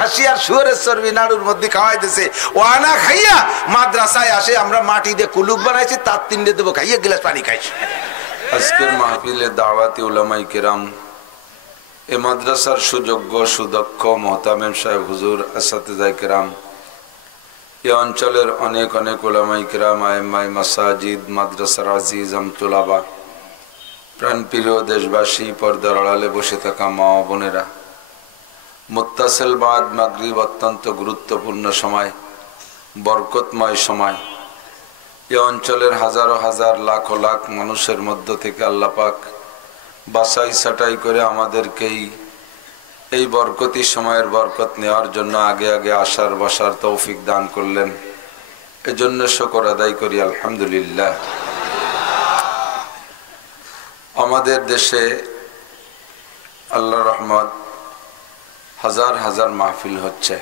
খাসি আর শুয়োরের চর্বি নাড়ুর মধ্যে খাওয়াই দিছে, ও আনা খাইয়া মাদ্রাসায় আসে, আমরা মাটি দিয়ে কুলুপ বানাইছি, তার 3টে দেবো, খাইয়া গ্লাস পানি খাইছি। আজকের মাহফিলে দাওয়াতি উলামায়ে কেরাম, এ মাদ্রাসার সুযোগ্য সুদক্ষ মোহতামিম সাহেব হুজুর, আসাতিজায়ে কেরাম, এ অঞ্চলের অনেক অনেক উলামায়ে কেরাম, আইম্মায়ে মাসাজিদ, মাদ্রাসার আজিজ আমতুলাবা, প্রাণপ্রিয় দেশবাসী, পর্দার আড়ালে বসে থাকা মা ও বোনেরা, মুত্তাসিল বাদ মাগরিব অত্যন্ত গুরুত্বপূর্ণ সময়, বরকতময় সময়। এ অঞ্চলের হাজারো হাজার লাখ লাখ মানুষের মধ্য থেকে আল্লাহ পাক বাছাই ছাঁটাই করে আমাদেরকেই এই বরকতি সময়ের বরকত নেওয়ার জন্য আগে আগে আসার বসার তৌফিক দান করলেন। এজন্য শুকর আদায় করি আলহামদুলিল্লাহ। আমাদের দেশে আল্লাহর রহমত হাজার হাজার মাহফিল হচ্ছে।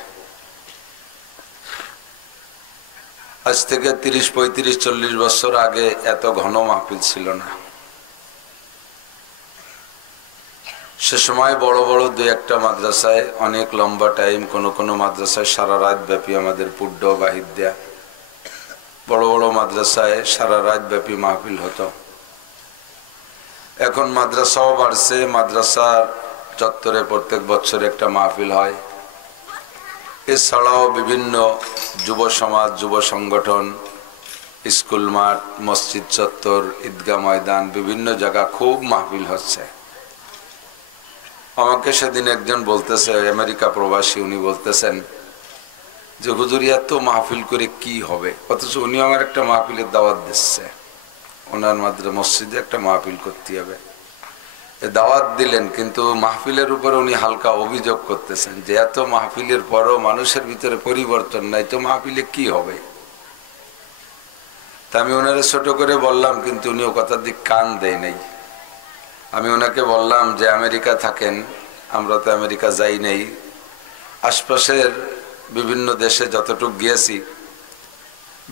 আজ থেকে 30, 35, 40 বছর আগে এত ঘন মাহফিল ছিল না। সে সময় বড় বড় 2-1টা মাদ্রাসায় অনেক লম্বা টাইম, কোনো মাদ্রাসায় সারা রাত ব্যাপী আমাদের পুড্ড বাহির দেয়া, বড় বড় মাদ্রাসায় সারা রাত ব্যাপী মাহফিল হতো। এখন মাদ্রাসাও বাড়ছে, মাদ্রাসার চত্বরে প্রত্যেক বছর একটা মাহফিল হয়। এছাড়াও বিভিন্ন যুব সমাজ, যুব সংগঠন, স্কুল মাঠ, মসজিদ চত্বর, ঈদগাহ ময়দান, বিভিন্ন জায়গা খুব মাহফিল হচ্ছে। আমাকে সেদিন একজন বলতেছে, আমেরিকা প্রবাসী, উনি বলতেছেন যে হুজুর এত মাহফিল করে কি হবে, অথচ উনি আমার একটা মাহফিলের দাওয়াত দিচ্ছে, ওনার মসজিদে একটা মাহফিল করতে হবে। দাওয়াত দিলেন, কিন্তু মাহফিলের উপরে উনি হালকা অভিযোগ করতেছেন যে এত মাহফিলের পরও মানুষের ভিতরে পরিবর্তন নাই, তো মাহফিলে কি হবে। তা আমি ওনারে ছোট করে বললাম, কিন্তু উনি ও কথার দিক কান দেয় নাই। আমি ওনাকে বললাম যে আমেরিকা থাকেন, আমরা তো আমেরিকা যাই নাই, আশপাশের বিভিন্ন দেশে যতটুকু গিয়েছি,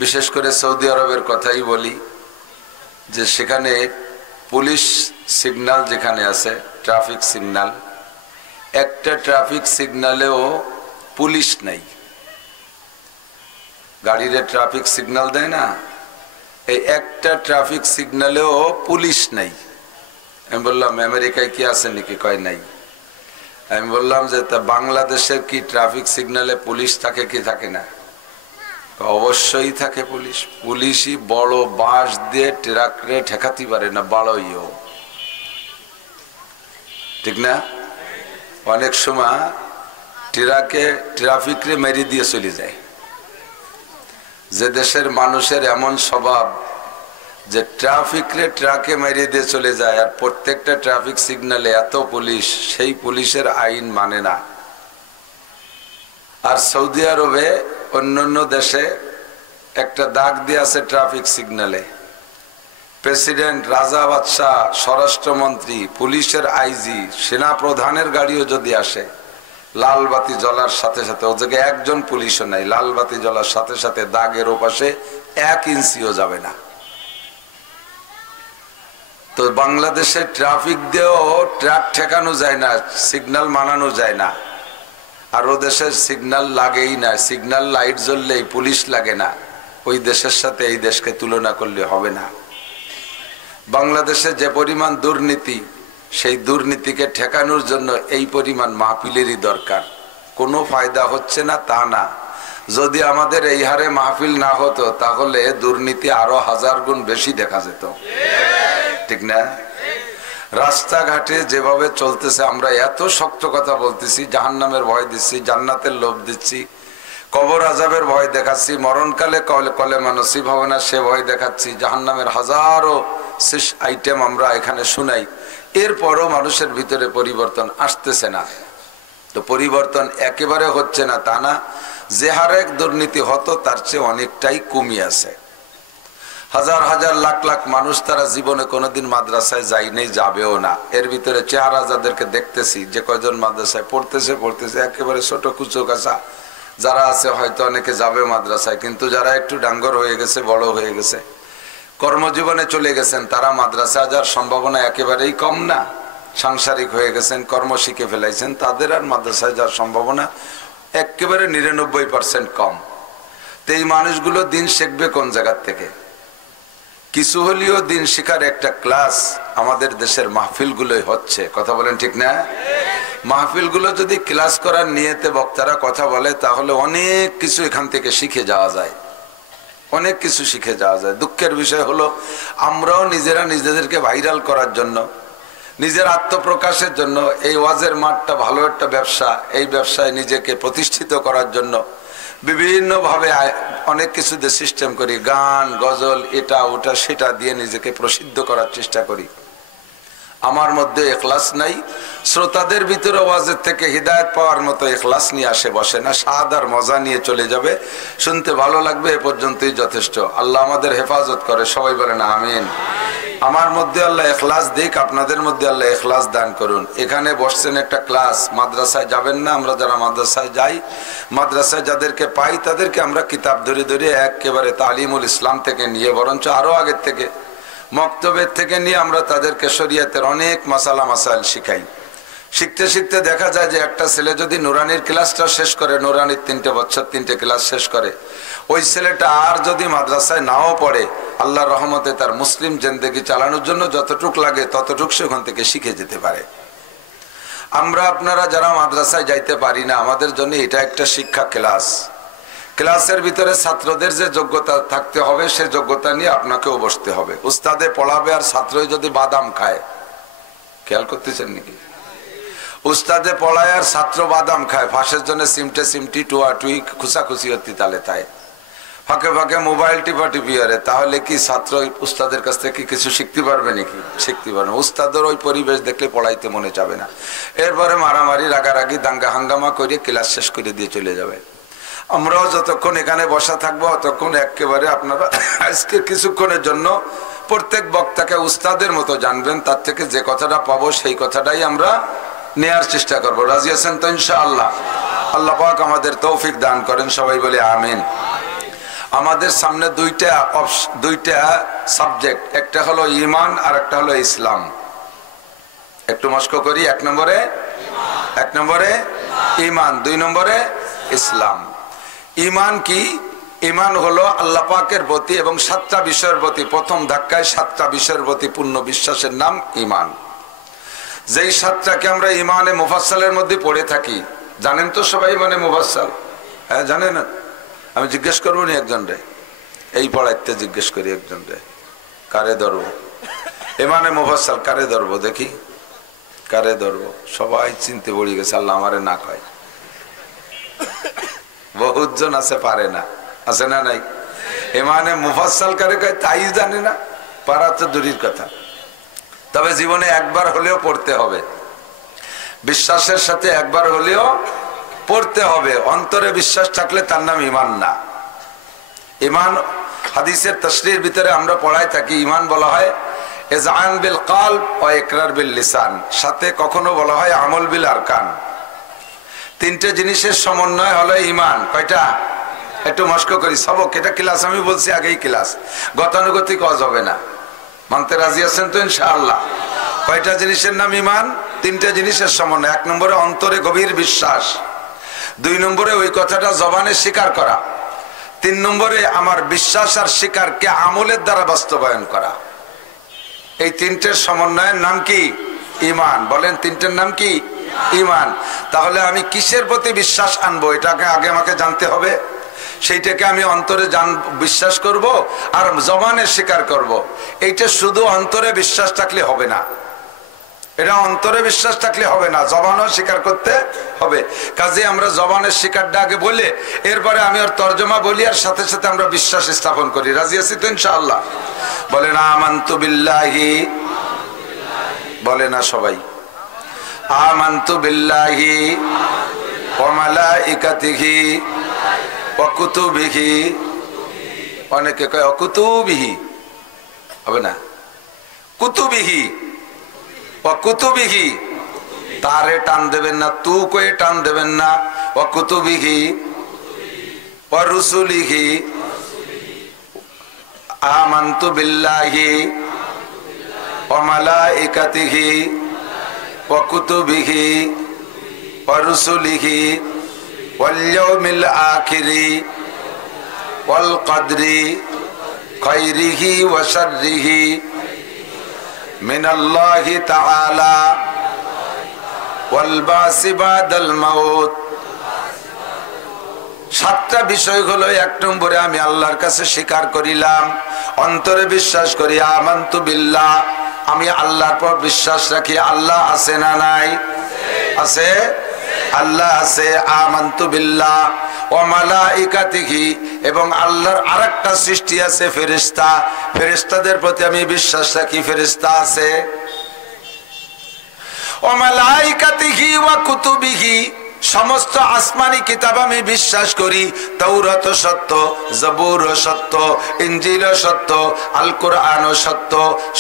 বিশেষ করে সৌদি আরবের কথাই বলি, যে সেখানে পুলিশ সিগন্যাল যেখানে আছে, ট্রাফিক সিগন্যাল, একটা ট্রাফিক সিগন্যালেও পুলিশ নাই। গাড়ির ট্রাফিক সিগন্যাল দেয় না, এই একটা ট্রাফিক সিগন্যালেও পুলিশ নাই। আমি বললাম আমেরিকায় কি আছে নাকি? কয় নাই। আমি বললাম যে তা বাংলাদেশের কি ট্রাফিক সিগন্যালে পুলিশ থাকে কি থাকে না? অবশ্যই থাকে পুলিশ। পুলিশই বড় বাঁশ দিয়ে ট্রাকরে ঠেকাতে পারে না, বাড়ইও, ঠিক না? অনেক সময় ট্রাফিকরে মেরে দিয়ে চলে যায়। যে দেশের মানুষের এমন স্বভাব যে ট্রাকে মেরে দিয়ে চলে যায়, আর প্রত্যেকটা ট্রাফিক সিগন্যালে এত পুলিশ, সেই পুলিশের আইন মানে না। আর সৌদি আরবে অন্যান্য দেশে একটা দাগ দিয়ে আছে ট্রাফিক সিগন্যালে, প্রেসিডেন্ট, রাজা বাদশাহ, স্বরাষ্ট্রমন্ত্রী, পুলিশের আইজি, সেনা প্রধানের গাড়িও যদি আসে, লাল বাতি জ্বলার সাথে সাথে, ও জায়গায় একজন পুলিশও নাই, লাল বাতি জ্বলার সাথে সাথে দাগের ওপাশে 1 ইঞ্চিও যাবে না। তো বাংলাদেশে ট্রাফিক দিয়েও ট্রাক ঠেকানো যায় না, সিগন্যাল মানানো যায় না। আর ও দেশের সিগন্যাল লাগেই না, সিগন্যাল লাইট জ্বললেই পুলিশ লাগে না। ওই দেশের সাথে এই দেশকে তুলনা করলে হবে না। বাংলাদেশে যে পরিমাণ দুর্নীতি, সেই দুর্নীতিকে ঠেকানোর জন্য এই পরিমাণ মাহফিলেরই দরকার। কোনো ফায়দা হচ্ছে না তা না, যদি আমাদের এই হারে মাহফিল না হতো তাহলে দুর্নীতি আরো 1000 গুণ বেশি দেখা যেত, ঠিক না? রাস্তাঘাটে যেভাবে চলতেছে, আমরা এত শক্ত কথা বলতেছি, জাহান্নামের ভয় দিচ্ছি, জান্নাতের লোভ দিচ্ছি, কবর আযাবের ভয় দেখাচ্ছি, মরণকালে কলেমা নসিব হবে না সে ভয় দেখাচ্ছি, জাহান্নামের হাজারো আইটেম আমরা এখানে শুনাই, এরপরও মানুষের ভিতরে পরিবর্তন আসতেছে না। তো পরিবর্তন একেবারে হচ্ছে না তা না, যে হারে দুর্নীতি হতো তার চেয়ে অনেকটাই কমই আছে। হাজার হাজার লাখ লাখ মানুষ তারা জীবনে কোনোদিন মাদ্রাসায় যায় নাই, যাবেও না। এর ভিতরে চেহারা যাদেরকে দেখতেছি, যে কয়জন মাদ্রাসায় পড়তেছে একেবারে ছোট কুচো কাঁচা যারা আছে, হয়তো অনেকে যাবে মাদ্রাসায়, কিন্তু যারা একটু ডাঙ্গর হয়ে গেছে, বড় হয়ে গেছে, কর্মজীবনে চলে গেছেন, তারা মাদ্রাসায় যাওয়ার সম্ভাবনা একেবারেই কম না। সাংসারিক হয়ে গেছেন, কর্ম শিখে ফেলাইছেন, তাদের আর মাদ্রাসায় যাওয়ার সম্ভাবনা একেবারে 99% কম। তো এই মানুষগুলো দিন শিখবে কোন জায়গার থেকে? কিছু হলেও দিন শিখার একটা ক্লাস আমাদের দেশের মাহফিলগুলোই হচ্ছে। কথা বলেন ঠিক না? মাহফিলগুলো যদি ক্লাস করার নিয়তে বক্তারা কথা বলে তাহলে অনেক কিছু এখান থেকে শিখে যাওয়া যায়, অনেক কিছু শিখে যাওয়া যায়। দুঃখের বিষয় হলো আমরাও নিজেরা নিজেদেরকে ভাইরাল করার জন্য, নিজের আত্মপ্রকাশের জন্য এই ওয়াজের মাঠটা ভালো একটা ব্যবসা, এই ব্যবসায় নিজেকে প্রতিষ্ঠিত করার জন্য বিভিন্নভাবে অনেক কিছু দিয়ে সিস্টেম করি, গান গজল এটা ওটা সেটা দিয়ে নিজেকে প্রসিদ্ধ করার চেষ্টা করি। আমার মধ্যে ইখলাস নাই। শ্রোতাদের ভিতরে ওয়াজের থেকে হিদায়াত পাওয়ার মতো ইখলাস নিয়ে আসে বসে না, স্বাদ আর মজা নিয়ে চলে যাবে, শুনতে ভালো লাগবে, এ পর্যন্তই যথেষ্ট। আল্লাহ আমাদের হেফাজত করে, সবাই বলেন আমিন। আমার মধ্যে আল্লাহ ইখলাস দিক, আপনাদের মধ্যে আল্লাহ ইখলাস দান করুন। এখানে বসছেন একটা ক্লাস, মাদ্রাসায় যাবেন না? আমরা যারা মাদ্রাসায় যাই, মাদ্রাসায় যাদেরকে পাই তাদেরকে আমরা কিতাব ধরে ধরে একেবারে তালিমুল ইসলাম থেকে নিয়ে, বরঞ্চ আরো আগের থেকে মক্তবের থেকে নিয়ে আমরা তাদেরকে শরীয়তের অনেক মাসালা মাসাইল শিখাই। শিখতে শিখতে দেখা যায় যে একটা ছেলে যদি নুরানির ক্লাসটা শেষ করে, নুরানির 3টে বছর 3টে ক্লাস শেষ করে, ওই ছেলেটা আর যদি মাদ্রাসায় নাও পড়ে, আল্লাহর রহমতে তার মুসলিম জিন্দেগি চালানোর জন্য যতটুক লাগে ততটুক সে ওখান থেকে শিখে যেতে পারে। আমরা আপনারা যারা মাদ্রাসায় যাইতে পারি না, আমাদের জন্য এটা একটা শিক্ষা ক্লাস। ক্লাসের ভিতরে ছাত্রদের যে যোগ্যতা থাকতে হবে সে যোগ্যতা নিয়ে আপনাকেও বসতে হবে। উস্তাদে পড়াবে আর ছাত্রই যদি বাদাম খায়, খেয়াল করতেছেন নাকি? উস্তাদে পড়ায় আর ছাত্র বাদাম খায়, ফাঁসের জন্য সিমটে সিমটি টুয়া টুই খুশাখুশি হতে তালে তাই ফাঁকে ফাঁকে মোবাইল টিপা টিপি আরে, তাহলে কি ছাত্র উস্তাদের কাছ থেকে কিছু শিখতে পারবে নাকি? শিখতে পারবে। উস্তাদের ওই পরিবেশ দেখলে পড়াইতে মনে যাবে না। এরপরে মারামারি রাগারাগি দাঙ্গা হাঙ্গামা করে ক্লাস শেষ করে দিয়ে চলে যাবে। আমরাও যতক্ষণ এখানে বসা থাকবো ততক্ষণ একেবারে আপনারা আজকে কিছুক্ষণের জন্য প্রত্যেক বক্তাকে উস্তাদের মতো জানবেন, তার থেকে যে কথাটা পাবো সেই কথাটাই আমরা নেয়ার চেষ্টা করবো। রাজি আছেন তো ইনশাআল্লাহ? আল্লাহ পাক আমাদের তৌফিক দান করেন, সবাই বলে আমিন। আমাদের সামনে দুইটা সাবজেক্ট, একটা হলো ঈমান আর একটা হলো ইসলাম। একটু মস্ক করি। এক নম্বরে ঈমান, 2 নম্বরে ইসলাম। ঈমান কি? ঈমান হলো আল্লাহ পাকের প্রতি এবং 7টা বিষয়ের প্রতি, প্রথম ধাক্কায় 7টা বিষয়ের প্রতি পূর্ণ বিশ্বাসের নাম ঈমান। যেই 7টাকে আমরা ঈমানে মুফাসসালের মধ্যে পড়ে থাকি, জানেন তো সবাই মানে মুফাসসাল? হ্যাঁ জানেন? আমি জিজ্ঞেস করবো নি একজন রে, এই পড়াইতে জিজ্ঞেস করি একজন রে, কারে ধরবো? ঈমানে মুফাসসাল কারে ধরবো? দেখি কারে ধরবো? সবাই চিনতে পড়ে গেছে, আল্লাহ আমারে না কয়। বহুত জন আছে পারে না, আছে না নাই? ঈমানে মুফাসসাল কারে কয় তাই জানে না, পারা তো দূরের কথা। তবে জীবনে একবার হলেও পড়তে হবে, বিশ্বাসের সাথে একবার হলেও পড়তে হবে। অন্তরে বিশ্বাস থাকলে তার নাম ঈমান না। ঈমান হাদিসের তাশরীহের ভিতরে আমরা পড়াই থাকি, ঈমান বলা হয় ইযআন বিল কলব ওয়া ইকরার বিল লিসান, সাথে কখনো বলা হয় আমল বিল আরকান। 3টে জিনিসের সমন্বয় হলো ঈমান। কয়টা? একটু মস্ক করি সবক, এটা ক্লাস আমি বলছি আগেই ক্লাস, গতানুগতিক কাজ হবে না। মানতে রাজি আছেন তো ইনশাআল্লাহ? কয়টা জিনিসের নাম ঈমান? 3টে জিনিসের সমন্বয়। 1 নম্বরে অন্তরে গভীর বিশ্বাস, 2 নম্বরে ওই কথাটা জবানে স্বীকার করা, 3 নম্বরে আমার বিশ্বাস আর স্বীকারকে আমলের দ্বারা বাস্তবায়ন করা। এই 3টের সমন্বয়ের নাম কি? ঈমান। বলেন 3টের নাম কি? ঈমান। তাহলে আমি কিসের প্রতি বিশ্বাস আনবো এটাকে আগে আমাকে জানতে হবে। সেইটাকে আমি অন্তরে বিশ্বাস করব আর জবানে স্বীকার করব। এইটা শুধু অন্তরে বিশ্বাস থাকলে হবে না, এটা অন্তরে বিশ্বাস থাকলে হবে না, জবানও স্বীকার করতে হবে। কাজে আমরা জবানের স্বীকারটা আগে বলে এরপরে আমি আর তর্জমা বলি আর সাথে সাথে আমরা বিশ্বাস স্থাপন করি। রাজি আছি তো ইনশাআল্লাহ? বলেন আমানতু বিল্লাহি, বলে না সবাই? আমানতু বিল্লাহি ওয়া মালাইকাতিহি ওয়া কুতুবিহি, অনেকে কয় কুতুবিহি, হবে না, কুতুবিহি ওয়া কুতুবিহি, তারে টান দেবেন না, তু কয়ে টান দেবেন না। ওয়া কুতুবিহি ওয়া রুসুলিহি, আমানতু বিল্লাহি ওয়া মালাইকাতিহি ওয়া কুতুবিহি ওয়া রুসুলিহি ওয়াল ইয়াউমিল আখিরি ওয়াল কদরি খায়রিহি ওয়া শাররিহি মিনাল্লাহি তাআলা ওয়াল বাসি বাদাল মাউত। সাতটা বিষয় হলো, এক নম্বরে আমি আল্লাহর কাছে স্বীকার করিলাম, অন্তরে বিশ্বাস করি, আমানতু বিল্লাহ, আমি আল্লাহর পর বিশ্বাস রাখি। আল্লাহ আছে না নাই? আছে, আল্লাহ আছে। আমানতু বিল্লাহ ওয়া মালাইকাতিহি, এবং আল্লাহর আরেকটা সৃষ্টি আছে ফেরেশতা, ফেরেশতাদের প্রতি আমি বিশ্বাস রাখি, ফেরেশতা আছে। ওয়া মালাইকাতিহি ওয়া কুতুবিহি, সমস্ত আসমানি কিতাব আমি বিশ্বাস করি। তাওরাত সত্য, জবুর সত্য, ইনজিল সত্য, আল কোরআন সত্য।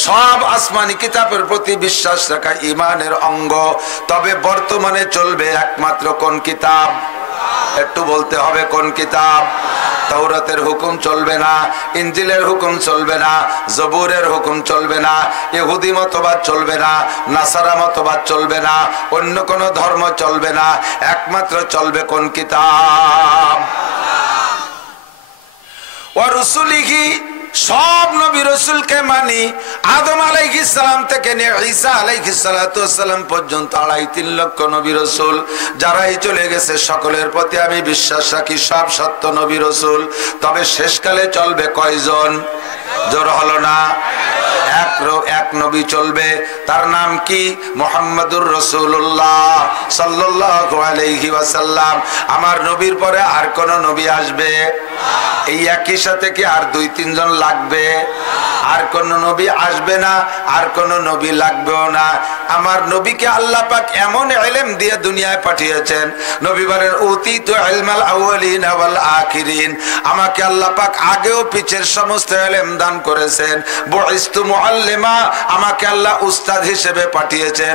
সব আসমানি কিতাবের প্রতি বিশ্বাস রাখা ঈমানের অঙ্গ। তবে বর্তমানে চলবে একমাত্র কোন কিতাব? একটু বলতে হবে, কোন কিতাব? তাওরাতের হুকুম চলবে না, ইনজিলের হুকুম চলবে না, জবুরের হুকুম চলবে না, ইহুদি মতবাদ চলবে না, নাসারা মতবাদ চলবে না, অন্য কোন ধর্ম চলবে না। একমাত্র চলবে কোন কিতাব? ওয়া রুসুলিহি, সব নবী রাসূলকে মানি। আদম আলাইহিস সালাম থেকে নিয়ে ঈসা আলাইহিস সালাতু ওয়াস সালাম পর্যন্ত 2.5-3 লক্ষ নবী রাসূল যারাই চলে গেছে, সকলের প্রতি আমি বিশ্বাস রাখি, সব সত্য নবী রাসূল। তবে শেষকালে চলবে কয়জন? জোর হলো না? এক নবী চলবে, তার নাম কি? মুহাম্মাদুর রাসূলুল্লাহ সাল্লাল্লাহু আলাইহি ওয়াসাল্লাম। আমার নবীর পরে আর কোন নবী আসবে? এই একই সাথে কি আর 2-3 জন লাগবে? আর কোন নবী আসবে না, আর কোন নবী লাগবেও না। আমার নবীকে আল্লাহ পাক এমন ইলম দিয়ে দুনিয়ায় পাঠিয়েছেন, নবী বলেন উতিতু ইলমাল আউয়ালিন ওয়াল আখিরিন, আমাকে আল্লাহ পাক আগেও পিছের সমস্ত ইলম দান করেছেন। বুইস্তু মুআল্লিমা, আমাকে আল্লাহ উস্তাদ হিসেবে পাঠিয়েছেন।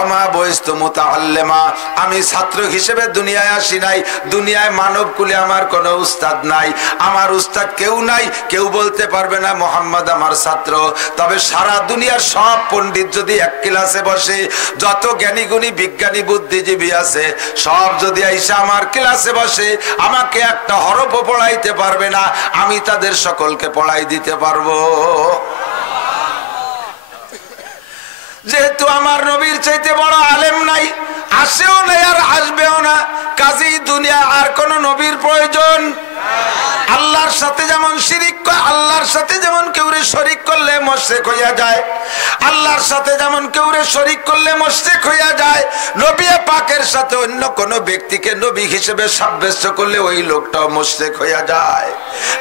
ওমা বুইস্তু মুতাআল্লিমা, আমি ছাত্র হিসেবে দুনিয়ায় আসি নাই। দুনিয়ায় মানব কুলে আমার কোনো উস্তাদ নাই, আমার উস্তাদ কেউ নাই। কেউ বলতে পারবে না মুহাম্মদ আমার ছাত্র। তবে সারা দুনিয়ার সব পণ্ডিত যদি এক ক্লাসে বসে, যত জ্ঞানী গুণী বিজ্ঞানী বুদ্ধিজীবী আছে, সব যদি আইসা আমার ক্লাসে বসে, আমাকে একটা হরফও পড়াইতে পারবে না, আমি তাদের সকলকে পড়াই দিতে পারবো। যেহেতু আমার নবীর চাইতে বড় আলেম নাই, আসেও নাই আর আসবেও না, কাজেই দুনিয়া আর কোন নবীর প্রয়োজন। আল্লাহর সাথে যেমন শিরিক, আল্লাহর সাথে যেমন কেউরে শরীক করলে মুশরিক হইয়া যায়, আল্লাহর সাথে যেমন কেউরে শরীক করলে মুশরিক হইয়া যায়, নবী পাকের সাথে অন্য কোন ব্যক্তিকে নবী হিসেবে সাব্যস্ত করলে ওই লোকটাও মুশরিক হইয়া যায়।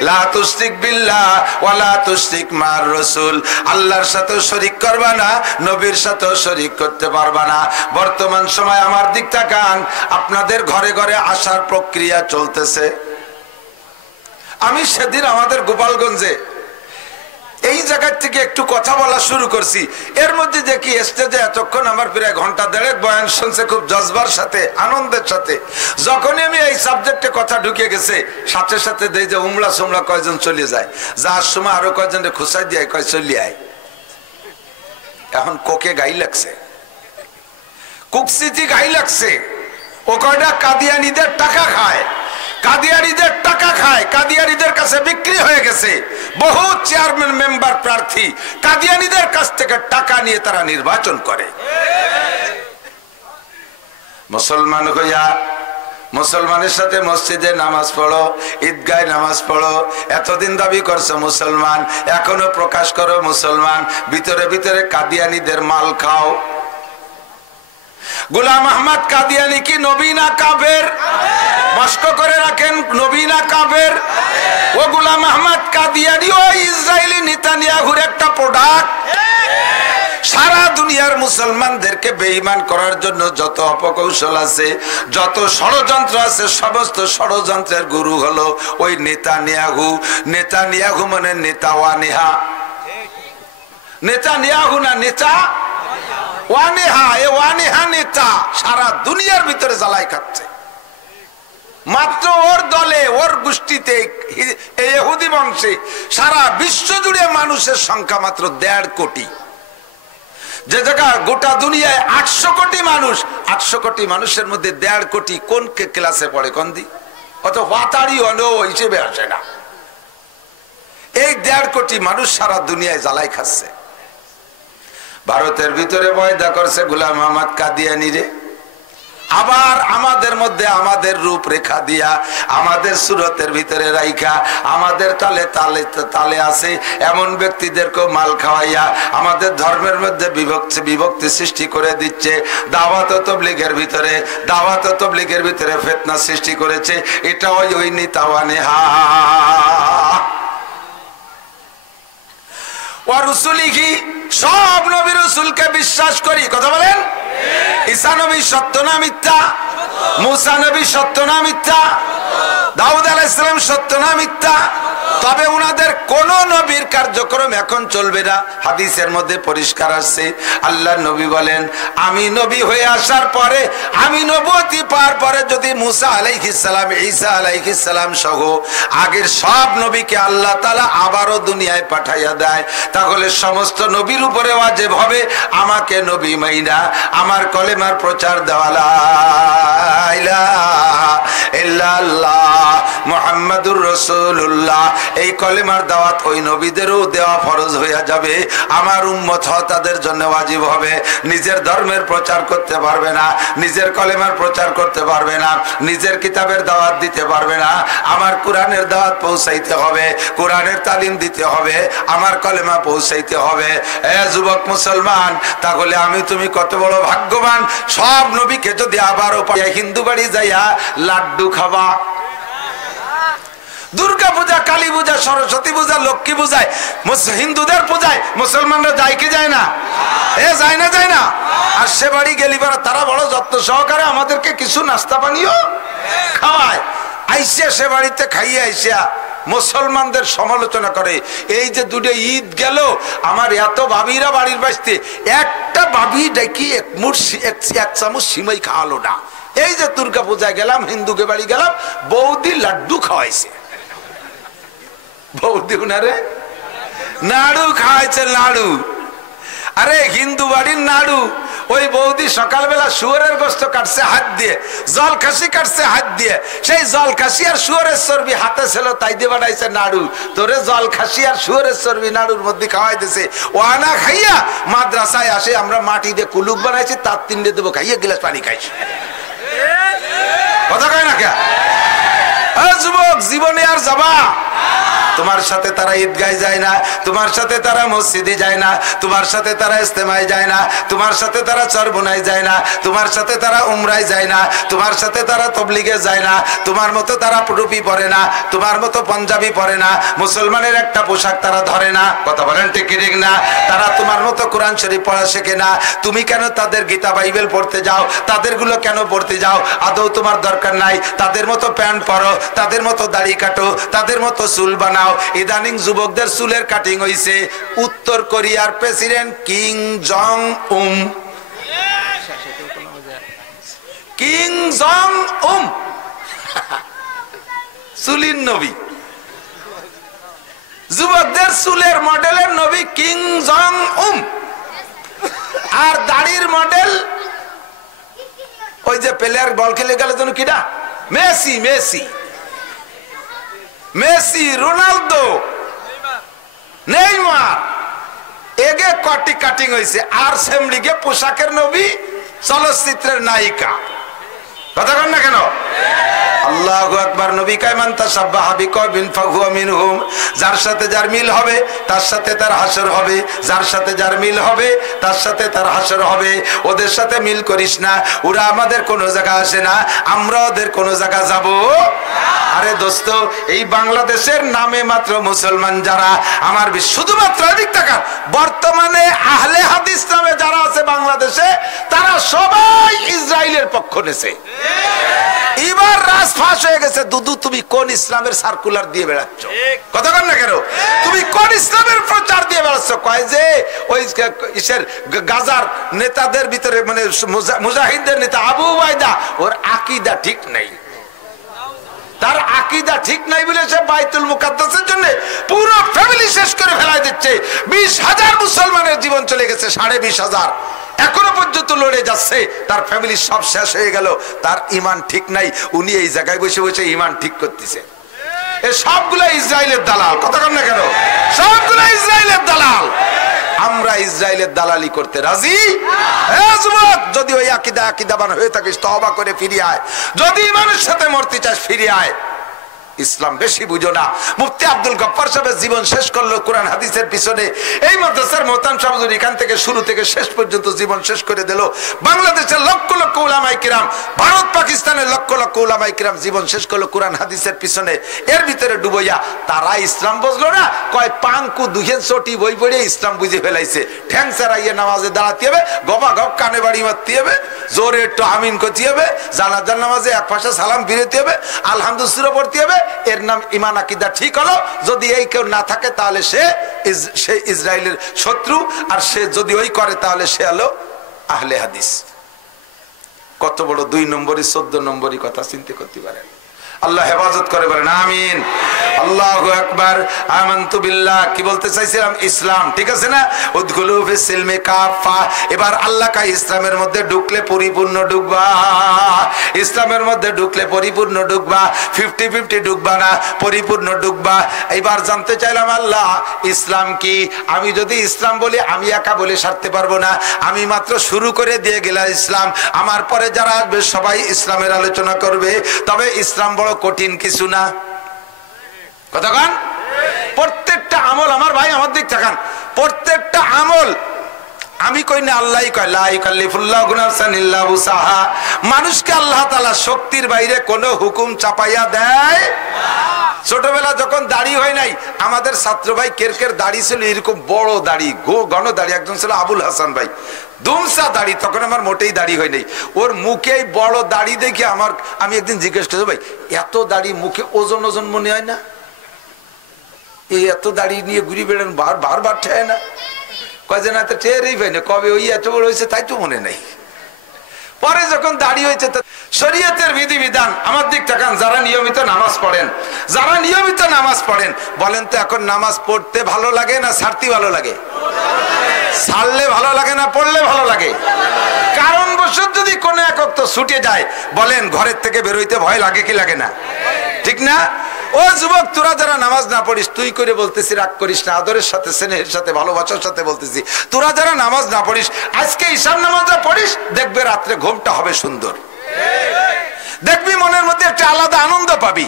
লা তুশরিক বিল্লাহ ওয়া লা তুশরিক মার রাসূল, আল্লাহর সাথে শরীক করবা না, নবীর সাথে শরীক করতে পারবা না। বর্তমান সময় আমার দিক তাকান, আপনাদের ঘরে ঘরে আসার প্রক্রিয়া চলতেছে। আমি সেদিন আমাদের গোপালগঞ্জে এই জায়গা থেকে একটু কথা বলা শুরু করছি, এর মধ্যে দেখি স্টেজে এতক্ষণ আমার প্রায় ঘন্টা দেড়েক বয়ান শুনছে খুব জজবার সাথে, আনন্দের সাথে। যখনই আমি এই সাবজেক্টে কথা ঢুকে গেছে, সাথে সাথে দেই যে উমলা সুমলা কয়জন চলে যায়, যার সময় আরো কয়জন খুসাই দিয়ে কয় চলি আয়। এখন কোকে গাই লাগছে, কুকসিটি গাই লাগছে, ও কয়টা কাদিয়ানীদের টাকা খায়, কাদিয়ানীদের টাকা খায়, কাদিয়ানীদের কাছে বিক্রি হয়ে গেছে। বহু চেয়ারম্যান মেম্বার প্রার্থী কাদিয়ানীদের কাছ থেকে টাকা নিয়ে তারা নির্বাচন করে। মুসলমান হইয়া মুসলমানের সাথে মসজিদে নামাজ পড়ো, ঈদগায় নামাজ পড়ো, এতদিন দাবি করছো মুসলমান, এখনো প্রকাশ করো মুসলমান, ভিতরে ভিতরে কাদিয়ানীদের মাল খাও। গোলাম আহমদ কাদিয়ানী কি নবী না কাফের? মস্ক করে রাখেন, নবী না কাফের? ও গোলাম আহমদ কাদিয়ানী ও ইসরায়েলি নেতানিয়াহুর একটা প্রোডাক্ট। সারা দুনিয়ার মুসলমানদেরকে বেঈমান করার জন্য যত অপকৌশল আছে, যত ষড়যন্ত্র আছে, সমস্ত ষড়যন্ত্রের গুরু হলো ওই নেতানিয়াহু। নেতানিয়াহু মানে নেতা ওয়ানেহা, নেতানিয়াহু না নেতা ওয়ানেহা। এ ওয়ানেহা নেতা সারা দুনিয়ার ভিতরে জ্বালাই খাচ্ছে। মাত্র ওর দলে, ওর গোষ্ঠীতে, ইহুদি বংশে সারা বিশ্ব জুড়ে মানুষের সংখ্যা মাত্র 1.5 কোটি। যে জায়গা গোটা দুনিয়ায় 800 কোটি মানুষ, 800 কোটি মানুষের মধ্যে 1.5 কোটি কোন ক্লাসে পড়ে কোন দি, অত ওয়াতারি হলো হিসেবে আসে না। এই 1.5 কোটি মানুষ সারা দুনিয়ায় জ্বালাই খাচ্ছে। ভারতের ভিতরে পয়দা করছে গোলাম আহমদ কাদিয়ানি রে, আবার আমাদের মধ্যে আমাদের রূপরেখা দিয়া, আমাদের সুরতের ভিতরে রাইখা, আমাদের তালে তালে তালে আছে এমন ব্যক্তিদেরকেও মাল খাওয়াইয়া আমাদের ধর্মের মধ্যে বিভক্তি সৃষ্টি করে দিচ্ছে। দাওয়াত ও তাবলীগের ভিতরে, দাওয়াত ও তাবলীগের ভিতরে ফিতনা সৃষ্টি করেছে। এটা ওই নিতাওয়ানে হা ওয়া রুসুলিহি, সব নবী রাসূলকে বিশ্বাস করি। কথা বলেন, ঈসা নবী সত্য না মিথ্যা? মুসা নবী সত্য না মিথ্যা? দাউদ আলাইহিস সালাম সত্য না মিথ্যা? তবে উনাদের কোন নবীর কার্যক্রম এখন চলবে না। হাদিসের মধ্যে পরিষ্কার আসছে, আল্লাহর নবী বলেন, আমি নবী হয়ে আসার পরে, আমি নবুয়তি পাওয়ার পরে যদি মুসা আলাইহিস সালাম, ঈসা আলাইহিস সালাম সহ আগের সব নবীকে আল্লাহ তাআলা আবারও দুনিয়ায় পাঠাইয়া দেয়, তাহলে সমস্ত নবীর উপরে ওয়াজিব হবে আমাকে নবী মাইনা আমার কলেমার প্রচার দেওয়া, লা ইলাহা ইল্লাল্লাহ মুহাম্মাদুর রাসূলুল্লাহ। এই কলেমার দাওয়াত ওই নবীদেরও দেওয়া ফরজ হয়ে যাবে। আমার উম্মত হওয়া তাদের জন্য ওয়াজিব হবে। নিজের ধর্মের প্রচার করতে পারবে না, নিজের কলেমার প্রচার করতে পারবে না, নিজের কিতাবের দাওয়াত দিতে পারবে না, আমার কোরআনের দাওয়াত পৌঁছাইতে হবে, কোরআনের তালিম দিতে হবে, আমার কলেমা পৌঁছাইতে হবে। এ যুবক মুসলমান, তাহলে আমি তুমি কত বড় ভাগ্যবান, সব নবীকে যদি আবারও হিন্দু বাড়ি যাইয়া লাড্ডু খাবা। দুর্গা পূজা, কালী পূজা, সরস্বতী পূজা, লক্ষ্মী পূজায় হিন্দুদের পূজায় মুসলমানরা যায় কি যায় না? এ যায় না, যায় না? আর সে বাড়ি গেলি তারা বড় যত্ন সহকারে আমাদেরকে কিছু নাস্তা পানীয় খাওয়ায়। আইসিয়া সে বাড়িতে খাইয়ে আইসিয়া মুসলমানদের সমালোচনা করে। এই যে দুটো ঈদ গেল, আমার এত ভাবিরা বাড়ির বাঁচতে, একটা ভাবি ডাকি এক চামচ সিমাই খাওয়ালো না। এই যে দুর্গা পূজায় গেলাম, হিন্দুকে বাড়ি গেলাম, বৌদি লাড্ডু খাওয়াইছে, বৌদি উনারে নাড়ু খাওয়াইছে, নাড়ু। আরে হিন্দু বাড়ির নাড়ু, ওই বৌদি সকালবেলা শুয়োরের গোস্ত কাটছে হাত দিয়ে, জল খাসি কাটছে হাত দিয়ে, সেই জল খাসি আর শুয়োরের চর্বি হাতে ছিল, তাই দিয়ে বানাইছে নাড়ু। তোরে জল খাসি আর শুয়োরের চর্বি নাড়ুর মধ্যে খাওয়াই দিছে। ও আনা খাইয়া মাদ্রাসায় আসে, আমরা মাটি দিয়ে কুলুক বানাইছি, তার 3টে দেবো, খাইয়া গিলাস পানি খাইছি। কথা কয় না কে? যুবক, জীবনে আর যাবা? তোমার সাথে তারা ঈদগায় যায় না, তোমার সাথে তারা মসজিদে যায় না, তোমার সাথে তারা ইস্তেমায় যায় না, তোমার সাথে তারা চরবনায় যায় না, তোমার সাথে তারা উমরায় যায় না, তোমার সাথে তারা তবলিগে যায় না, তোমার মতো তারা টুপি পরে না, তোমার মতো পাঞ্জাবি পরে না, মুসলমানের একটা পোশাক তারা ধরে না। কথা বলেন ঠিক কি ঠিক না? তারা তোমার মতো কোরআন শরীফ পড়া শেখে না। তুমি কেন তাদের গীতা বাইবেল পড়তে যাও? তাদেরগুলো কেন পড়তে যাও? আদৌ তোমার দরকার নাই। তাদের মতো প্যান্ট পরো, তাদের মতো দাড়ি কাটো, তাদের মতো চুল বানাও। ইদানিং যুবকদের চুলের কাটিং হইছে উত্তর কোরিয়ার প্রেসিডেন্ট কিং জং উম, কিং জং উম, চুলির নবী। যুবকদের চুলের মডেলের নবী কিং জং উম, আর দাড়ির মডেল ওই যে প্লেয়ার বল খেলে গেল যেন কিডা, Messi, Messi, Messi, Ronaldo, Neymar, এগে কটি কাটিং হয়েছে। আর সেমলিগে পোশাকের নবী, চলচ্চিত্রের নায়িকা। কথা কন না কেন? আল্লাহু আকবার। নবী কয় মান তাশাব্বাহা বিকওমিন ফাহুয়া মিনহুম। যার সাথে যার মিল হবে তার সাথে তার হাসর হবে, যার সাথে যার মিল হবে তার সাথে তার হাসর হবে। ওদের সাথে মিল করিস না, ওরা আমাদের কোনো জায়গা আসে না, আমরা ওদের কোনো জায়গা যাব। আরে দোস্ত, এই বাংলাদেশের নামে মাত্র মুসলমান যারা, আমার শুধুমাত্র এদিক টাকা বর্তমানে আহলে হাদিস নামে যারা আছে বাংলাদেশে, তারা সবাই ইসরায়েলের পক্ষ নেছে। এবার রাজ ফাঁস হয়ে গেছে। দুদু, তুমি কোন ইসলামের সার্কুলার দিয়ে বেড়াচ্ছ? কথা কন না কেন? তুমি কোন ইসলামের প্রচার দিয়ে বেড়াচ্ছ? কয় যে ওই গাজার নেতাদের ভিতরে, মানে মুজাহিদদের নেতা আবু উবাইদা, ওর আকীদা ঠিক নেই। তার আকীদা ঠিক নাই বলে সে বাইতুল মুকাদ্দাসের জন্য পুরো ফ্যামিলি শেষ করে ফেলাই দিচ্ছে। 20,000 মুসলমানের জীবন চলে গেছে, 20,500 এখনো পর্যন্ত লড়ে যাচ্ছে, তার ফ্যামিলি সব শেষ হয়ে গেল। তার ঈমান ঠিক নাই, উনি এই জায়গায় বসে বসে ঈমান ঠিক করতেছে। এই সবগুলো ইসরায়েলের দালাল, কথা কন না কেন? সবগুলো ইসরায়েলের দালাল। আমরা ইসরায়েলের দালালি করতে রাজি? যুবক, যদি ওই আকীদাবান হয়ে থাকিস তওবা করে ফিরে আয়। যদি ঈমানের সাথে মরতে চাস ফিরে আয়। ইসলাম বেশি বুঝো না। মুফতি আব্দুল গফফার সাহেবের জীবন শেষ করলো কোরআন হাদিসের পিছনে। এই মাদ্রাসার মোহতারাম সাহেব এখান থেকে শুরু থেকে শেষ পর্যন্ত জীবন শেষ করে দিল। বাংলাদেশের লক্ষ লক্ষ উলামায়ে কিরাম, ভারত পাকিস্তানের লক্ষ লক্ষ উলামায়ে কিরাম জীবন শেষ করলো কোরআন হাদিসের পিছনে। এর ভিতরে ডুবইয়া তারা ইসলাম বুঝলো না, কয় পাঙ্কু দুহেন চটি বই পড়ে ইসলাম বুঝে ফেলাইছে। ঠ্যাং চারাইয়ে নামাজে দাঁড়াতে হবে, গবা গপ কানে বাড়ি মারতে হবে, জোরে একটু আমিন করতে হবে, জানাজার নামাজে এক পাশে সালাম ফিরাতে হবে, আলহামদুলিল্লাহ পড়তে হবে। এর নাম ঈমান আকীদা ঠিক হলো। যদি এই কেউ না থাকে তাহলে সে ইসরায়েলের শত্রু, আর সে যদি ওই করে তাহলে সে হলো আহলে হাদিস। কত বড় 2 নম্বরই 14 নম্বরই কথা চিন্তা করতে পারেন। আল্লাহ হেফাজত করে, বলেন আমিন। আল্লাহু আকবার। আমানতু বিল্লাহ কি বলতে চাইছিলাম? ইসলাম, ঠিক আছে না? উদখুলু ফিস সিলমি কাফা। এবার আল্লাহ কা ইসলামের মধ্যে ঢুকলে পরিপূর্ণ ঢুকবা। ইসলামের মধ্যে ঢুকলে পরিপূর্ণ ঢুকবা, 50-50 ঢুকবা না, পরিপূর্ণ ঢুকবা। এবার জানতে চাইলাম আল্লাহ ইসলাম কি? আমি যদি ইসলাম বলি, আমি একা বলে সারতে পারবো না। আমি মাত্র শুরু করে দিয়ে গেলাম ইসলাম, আমার পরে যারা আসবে সবাই ইসলামের আলোচনা করবে। তবে ইসলাম বড় কঠিন কিছু না, কথা কন? প্রত্যেকটা আমল, আমার ভাই আমার দিক তাকান, প্রত্যেকটা আমল আমি কই না, আল্লাহই কয় লা ইউকাল্লিফুল্লাহু নাফসান ইল্লা উসাহা। মানুষকে আল্লাহ তাআলা শক্তির বাইরে কোনো হুকুম চাপাইয়া দেয় না। ছোটবেলা যখন দাড়ি হয় নাই, আমাদের ছাত্র ভাই কেরকের দাড়ি ছিল এরকম বড় দাড়ি, ঘন দাড়ি। একজন ছিল আবুল হাসান ভাই, দুমসা দাড়ি, তখন আমার মোটেই দাড়ি হয় নাই। ওর মুখে বড় দাড়ি দেখে আমি একদিন জিজ্ঞেস করছি, ভাই এত দাড়ি মুখে ওজন ওজন মনে হয় না? এই এত দাড়ি নিয়ে ঘুরি বেড়ান, বারবার ঠেয় না? কয় যে না, তো টেরই পাই না, কবে ওই এত বড় হয়েছে তাই তো মনে নাই। পরে যখন দাড়ি হয়েছে, শরীয়তের বিধিবিধান আমার দিক তাকান, যারা নিয়মিত নামাজ পড়েন, যারা নিয়মিত নামাজ পড়েন, বলেন তো এখন নামাজ পড়তে ভালো লাগে না ছাড়তে ভালো লাগে? ছাড়লে ভালো লাগে না পড়লে ভালো লাগে? কারণবশত যদি কোনো এক ওয়াক্ত ছুটে যায়, বলেন ঘরের থেকে বেরোইতে ভয় লাগে কি লাগে না? ঠিক না? ও যুবক, তোরা যারা নামাজ না পড়িস, তুই করে বলতেছি, রাগ করিস না, আদরের সাথে স্নেহের সাথে ভালোবাসার সাথে বলতেছি, তোরা যারা নামাজ না পড়িস, আজকে ঈশার নামাজটা পড়িস, দেখবে রাত্রে ঘুমটা হবে সুন্দর, দেখবি মনের মধ্যে একটা আলাদা আনন্দ পাবি।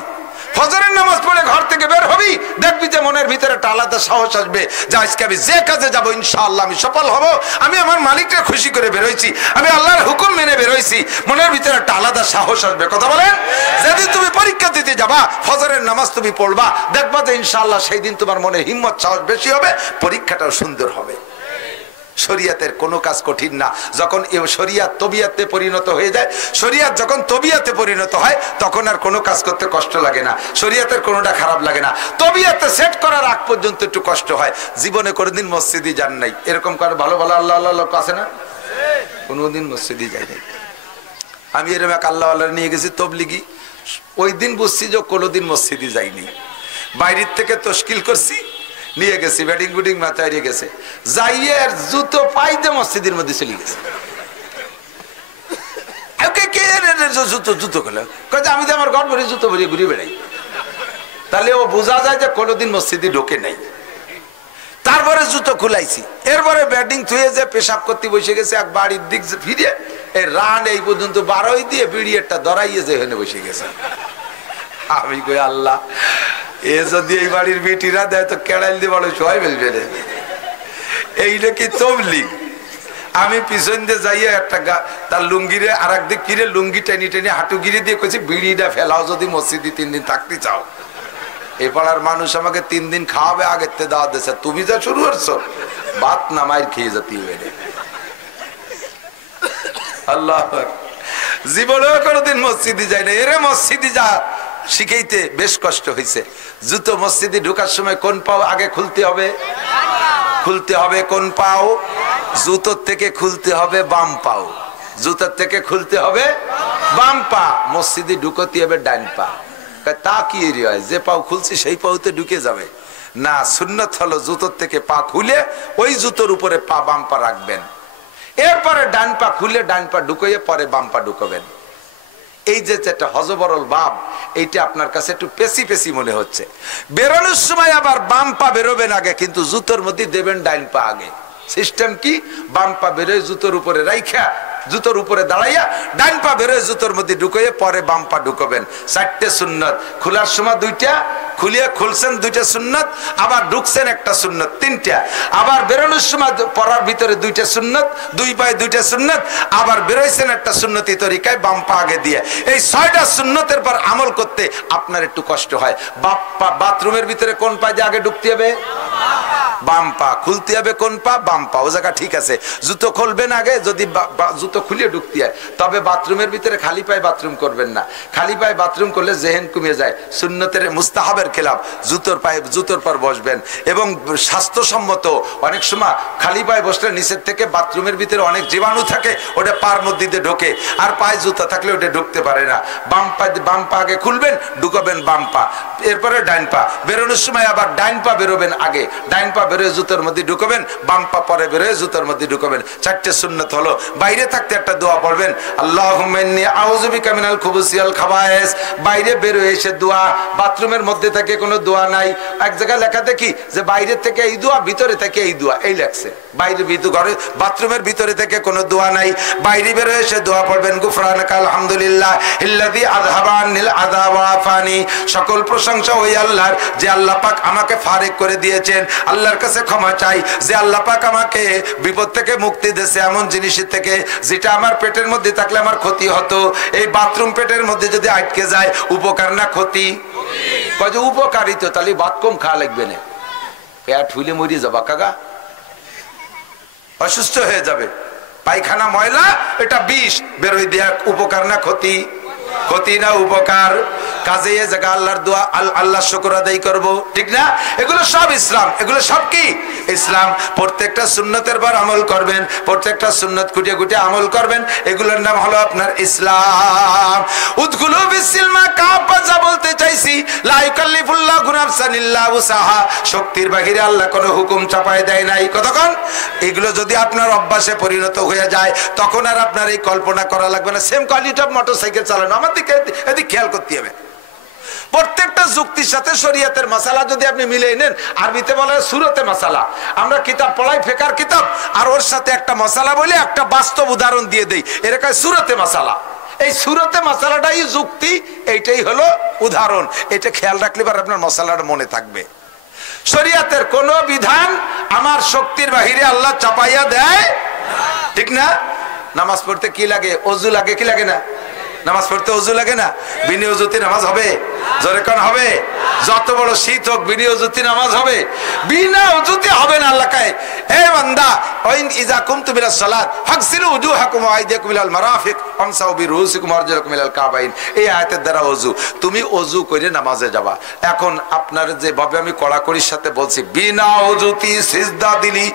ফজরের নামাজ পড়ে ঘর থেকে বের হবি, দেখবি যে মনের ভিতরে একটা আলাদা সাহস আসবে যে আজকে আমি যে কাজে যাবো ইনশাআল্লাহ আমি সফল হব। আমি আমার মালিককে খুশি করে বেরোইছি, আমি আল্লাহর হুকুম মেনে বেরোইছি, মনের ভিতরে একটা আলাদা সাহস আসবে। কথা বলেন? যেদিন তুমি পরীক্ষা দিতে যাবা, ফজরের নামাজ তুমি পড়বা, দেখবা যে ইনশাআল্লাহ সেই দিন তোমার মনে হিম্মত সাহস বেশি হবে, পরীক্ষাটাও সুন্দর হবে। শরিয়াতের কোনো কাজ কঠিন না। যখন শরিয়াত তবিয়াতে পরিণত হয়ে যায়, শরিয়াত যখন তবিয়াতে পরিণত হয়, তখন আর কোনো কাজ করতে কষ্ট লাগে না, শরিয়াতের কোনোটা খারাপ লাগে না। তবিয়াতে সেট করার আগ পর্যন্ত একটু কষ্ট হয়। জীবনে কোনোদিন মসজিদে যান নাই, এরকম করে ভালো ভালো আল্লাহ আল্লাহ লোক আছে না? কোনোদিন মসজিদে যাই নাই। আমি এরকম এক আল্লাহ আল্লাহ নিয়ে গেছি তবলিগি, ওই দিন বুঝছি যে কোনোদিন মসজিদে যাইনি। বাইরের থেকে তশকিল করছি, নিয়ে গেছি, ব্যাটিং বুটিং মাথায় গেছে, যাইয়ে জুতো পাইতে মসজিদের মধ্যে চলে গেছে। জুতো খেলে আমি তো আমার ঘর ভরে জুতো ভরিয়ে ঘুরে বেড়াই, তাহলে ও বোঝা যায় যে কোনোদিন মসজিদে ঢোকে নাই। তারপরে জুতো খুলাইছি, এরপরে ব্যাটিং থুয়ে যে পেশাব করতে বসে গেছে, এক বাড়ির দিক ফিরে এই রান এই পর্যন্ত 12 দিয়ে বিড়িয়েরটা ধরাইয়ে যে হেনে বসে গেছে। আমি কই আল্লাহ, এ যদি এই বাড়ির বেটিরা দেয় তো কেড়াইল দিয়ে বড় সবাই ফেলবে রে, এইটা কি তবলিগ? আমি পিছন দিয়ে যাইয়া একটা তার লুঙ্গিরে আর একদিক কিরে লুঙ্গি টেনে টেনে হাঁটু গিরে দিয়ে কইছি, বিড়িটা ফেলাও যদি মসজিদে 3 দিন থাকতে চাও। এ পাড়ার মানুষ আমাকে 3 দিন খাওয়াবে, আগের থেকে দাওয়াত দিয়েছে, তুমি যা শুরু করছো ভাত না মায়ের খেয়ে যেতে হবে। আল্লাহ, জীবনেও কোনোদিন মসজিদে যাই না। এরে মসজিদে যা শিখাইতে বেশ কষ্ট হয়েছে। জুতো মসজিদে ঢোকার সময় কোন পাও আগে খুলতে হবে? খুলতে হবে কোন পাও? জুতোর থেকে খুলতে হবে বাম পাও, জুতোর থেকে খুলতে হবে বাম পা। মসজিদে ঢুকতে হবে ডান পা। তা কি এরিয়া হয়, যে পাও খুলছি সেই পাউতে ঢুকে যাবে না। সুন্নত হলো জুতোর থেকে পা খুলে ওই জুতোর উপরে পা বাম পা রাখবেন, এরপরে ডান পা খুলে ডান পা ঢুকিয়ে পরে বাম পা ঢুকাবেন। এই যে যেটা হজবরল বাব, এইটা আপনার কাছে একটু পেশি পেশি মনে হচ্ছে। বেরোনোর সময় আবার বাম পা বেরোবেন আগে, কিন্তু জুতোর মধ্যে দেবেন ডাইন পা আগে। সিস্টেম কি, বাম পা বেরোয় জুতোর উপরে রাইখা, জুতোর উপরে দাঁড়াইয়া ডাইন পা বেরোয় জুতোর মধ্যে ঢুকিয়ে পরে বাম পা ঢুকাবেন। 4টে সুন্নত, খোলার সময় 2টা, খুলিয়ে খুলছেন 2টা সুন্নত, আবার ঢুকছেন 1টা সুন্নত, 3টা। আবার বেরোনোর সময় পরার ভিতরে 2টা সুন্নত, 2 পায়ে 2টা সুন্নত, আবার বেরোইছেন 1টা সুন্নতি তরিকায় বাম পা আগে দিয়ে। এই 6টা সুন্নতের পর আমল করতে আপনার একটু কষ্ট হয়। বাথরুমের ভিতরে কোন পা দিয়ে আগে ঢুকতে হবে? বাম পা। খুলতে হবে কোন পা? বাম পা। ও জায়গা ঠিক আছে। জুতো খুলবেন আগে, যদি জুতো খুলে ঢুকতে হয়। তবে বাথরুমের ভিতরে খালি পায়ে বাথরুম করবেন না। খালি পায়ে বাথরুম করলে জেহেন কমে যায়, সুন্নতের মুস্তাহাবের খেলাফ। জুতোর পায়ে জুতোর পর বসবেন। এবং স্বাস্থ্যসম্মত, অনেক সময় খালি পায়ে বসলে নিচের থেকে বাথরুমের ভিতরে অনেক জীবাণু থাকে, ওটা পার মধ্যে দিয়ে ঢোকে, আর পায়ে জুতা থাকলে ওটা ঢুকতে পারে না। বাম পা আগে খুলবেন, ঢুকাবেন বাম পা, এরপরে ডাইন পা। বেরোনোর সময় আবার ডাইন পা বেরোবেন আগে, ডাইন পা বেরোয় জুতোর মধ্যে ঢুকাবেন, বাম পা পরে বেরোয় জুতোর মধ্যে ঢুকাবেন। 4টে সুন্নত হলো। বাইরে থাকতে একটা দোয়া পড়বেন, আল্লাহুম্মা ইন্নী আউযু বিকা মিনাল খুবুসি ওয়াল খাবায়েস। বাইরে বেরোয় এসে দোয়া, বাথরুমের মধ্যে থেকে কোনো দোয়া নাই। এক জায়গায় লেখা দেখি যে বাইরে থেকে এই দোয়া, ভিতরে থেকে এই দোয়া, এই লেখছে। বাইরে ঘরে বাথরুমের ভিতরে থেকে কোনো দোয়া নাই। বাইরে বেরোয় এসে দোয়া পড়বেন, গুফরানাকা আলহামদুলিল্লাহ ইল্লাযী আযহাবা আন্নিল আযা ওয়া আফানি। সকল প্রশংসা ওই আল্লাহর, যে আল্লাহ পাক আমাকে ফারেক করে দিয়েছেন। আল্লাহর কাছে ক্ষমা চাই যে আল্লাহ পাক আমাকে বিপদ থেকে মুক্তি দিয়েছে, এমন জিনিসের থেকে যেটা আমার পেটের মধ্যে থাকলে আমার ক্ষতি হতো। এই বাথরুম পেটের মধ্যে যদি আটকে যায়, উপকার না ক্ষতি? কয় উপকারিত, তাহলে ভাত কম খাওয়া লাগবে না। পেট ফুলে মরিয়ে যাবা কাকা, অসুস্থ হয়ে যাবে। পায়খানা ময়লা, এটা বিষ, বেরোয় দেয়া উপকার না ক্ষতি? ক্ষতি না উপকার? কাজে এ জায়গা আল্লাহর দোয়া, আল্লাহ শুকর আদায় করবো, ঠিক না? এগুলো সব ইসলাম। এগুলো সব কি ইসলাম। প্রত্যেকটা সুন্নতের পর আমল করবেন, প্রত্যেকটা সুন্নত খুঁটিয়ে খুঁটিয়ে আমল করবেন। এগুলোর নাম হলো আপনার ইসলাম। উদখুলু ফিস-সিলমা কাফা, যা বলতে চাইছি, লা ইউকাল্লিফুল্লাহু নাফসান ইল্লা উসাহা। শক্তির বাহিরে আল্লাহ কোনো হুকুম চাপায় দেয় নাই। কতক্ষণ এগুলো যদি আপনার অভ্যাসে পরিণত হয়ে যায়, তখন আর আপনার এই কল্পনা করা লাগবে না। সেম কোয়ালিটি অফ মোটরসাইকেল চালানো, আমার দিকে এদিকে খেয়াল করতে হবে। প্রত্যেকটা যুক্তির সাথে শরীয়তের মাসালা যদি আপনি মিলিয়ে নেন, আরবিতে বলা হয় সুরতে মাসালা। আমরা কিতাব পড়াই, ফিকহের কিতাব, আর ওর সাথে একটা মাসালা বলে একটা বাস্তব উদাহরণ দিয়ে দেই, এরকম সুরতে মাসালা। এই সুরতে মাসালাটাই যুক্তি, এইটাই হলো উদাহরণ। এটা খেয়াল রাখলে পর আপনার মাসালাটা মনে থাকবে। শরীয়তের কোন বিধান আমার শক্তির বাহিরে আল্লাহ চাপাইয়া দেয়, ঠিক না? নামাজ পড়তে কি লাগে? অজু লাগে কি লাগে না? নামাজ পড়তে অজু লাগে না? বিনি অজুতে নামাজ হবে? জোরে কোন হবে? যত বড় শীত হোক, বিনি অজুতে নামাজ হবে? বিনা অজুতে হবে না। আল্লাহ কয়, হে বান্দা, ওয়াইন ইযা কুমতুম ইলাস সালাত ফাগসিলু উজুহাকুম ওয়া আইদিয়াকুম ইলাল মারাফিক ওয়ামসাহু বিরুসিকুম ওয়া আরজুলাকুম ইলাল কাবাইন। এই আয়াতের দ্বারা অজু, তুমি অজু করে নামাজে যাবা। এখন আপনার যেভাবে আমি কড়াকড়ির সাথে বলছি, বিনা অজুতি সিজদা দিলি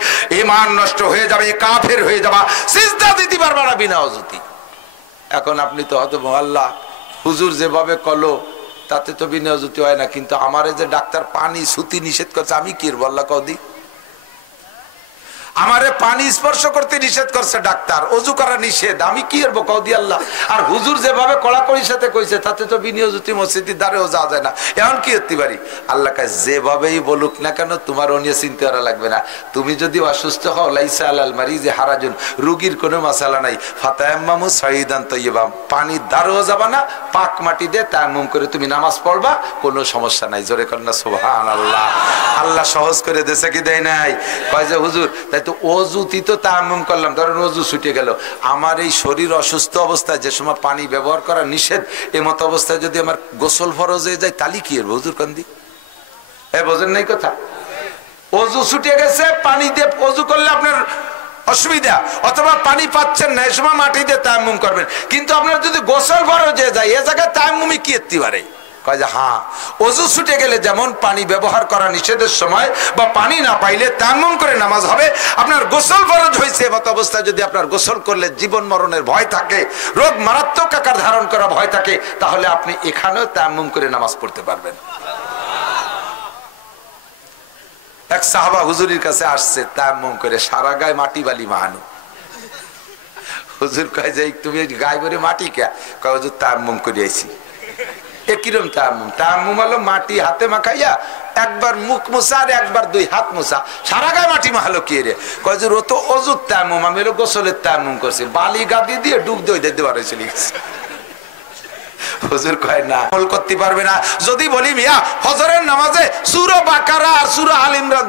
ঈমান নষ্ট হয়ে যাবে, কাফের হয়ে যাবা। সিজদা দিতে পারবা না বিনা অজুতি। এখন আপনি তো হয়তো আল্লাহ হুজুর যেভাবে কলো তাতে তো বিনা অজুতি হয় না, কিন্তু আমারে যে ডাক্তার পানি সুতি নিষেধ করছে, আমি কি আল্লাহ কদি? আমারে পানি স্পর্শ করতে নিষেধ করছে ডাক্তার, অজু করা নিষেধ, আমি কি করবো কদি আল্লাহ? আর হুজুর যেভাবে কড়াকড়ির সাথে কইছে তাতে তো বিনা অজুতি মসজিদের দ্বারেও যাওয়া যায় না। এখন কি করতে পারি? আল্লাহ কাছে যেভাবেই বলুক না কেন, তোমার অনিয়ে চিন্তা করা লাগবে না। তুমি যদি অসুস্থ হও, লাইসা আলাল মারিজি হারাজুন, রুগীর কোনো মাসালা নাই। ফাতায়াম্মামু সাইয়িদান তাইয়্যিবা, পানির ধারেও যাবা না, পাক মাটি দিয়ে তায়াম্মুম করে তুমি নামাজ পড়বা, কোনো সমস্যা নাই। জোরে কন্যা সুবহানাল্লাহ। আল্লাহ সহজ করে দেশে কি দেয় নাই? কয় যে হুজুর তাই তো অজুতি তো তায়াম্মুম করলাম, ধরেন অজু ছুটে গেল, আমার এই শরীর অসুস্থ অবস্থায় যে সময় পানি ব্যবহার করা নিষেধ, এমত অবস্থায় যদি আমার গোসল ফরজ হয়ে যায়, তালি কি হবে হুজুর কান্দি? বোঝেন নাই কথা? অজু ছুটে গেছে, পানি দিয়ে অজু করলে আপনার অসুবিধা, অথবা পানি পাচ্ছেন না, এই সময় মাটি দিয়ে তায়াম্মুম করবেন। কিন্তু আপনার যদি গোসল ফরজ হয়ে যায়, এ জায়গায় তায়াম্মুমই কি এতে পারে? কয় যে হ্যাঁ, ওযু ছুটে গেলে যেমন পানি ব্যবহার করা নিষেধের সময় বা পানি না পাইলে তায়াম্মুম করে নামাজ হবে, আপনার গোসল ফরজ হয়েছে এমত অবস্থায় যদি আপনার গোসল করলে জীবন মরণের ভয় থাকে, রোগ মারাত্মক আকার ধারণ করা ভয় থাকে, তাহলে আপনি এখানেও তায়াম্মুম করে নামাজ পড়তে পারবেন। এক সাহাবা হুজুরের কাছে আসছে তায়াম্মুম করে, সারা গায়ে মাটি বালি মাহানো। হুজুর কয় যে তুমি গায়ে ভরে মাটি কে? কয় হুজুর তায়াম্মুম করে আইছি। কিরম তায়াম্মুম? তায়াম্মুম হলো মাটি হাতে মাখাইয়া একবার মুখ মুছা আর একবার দুই হাত মুছা, সারা গায়ে মাটি মাহালো কি রে? কয় যে ও তো অজুর তায়াম্মুম, আমি হলো গোসলের তায়াম্মুম করছি, বালি গাদি দিয়ে ডুব দিয়ে দেওয়ার চলে গেছে। হুজুর কয় না, আমল করতে পারবে না। যদি বলি মিয়া ফজরের নামাজে সূরা বাকারা আর সূরা আল ইমরান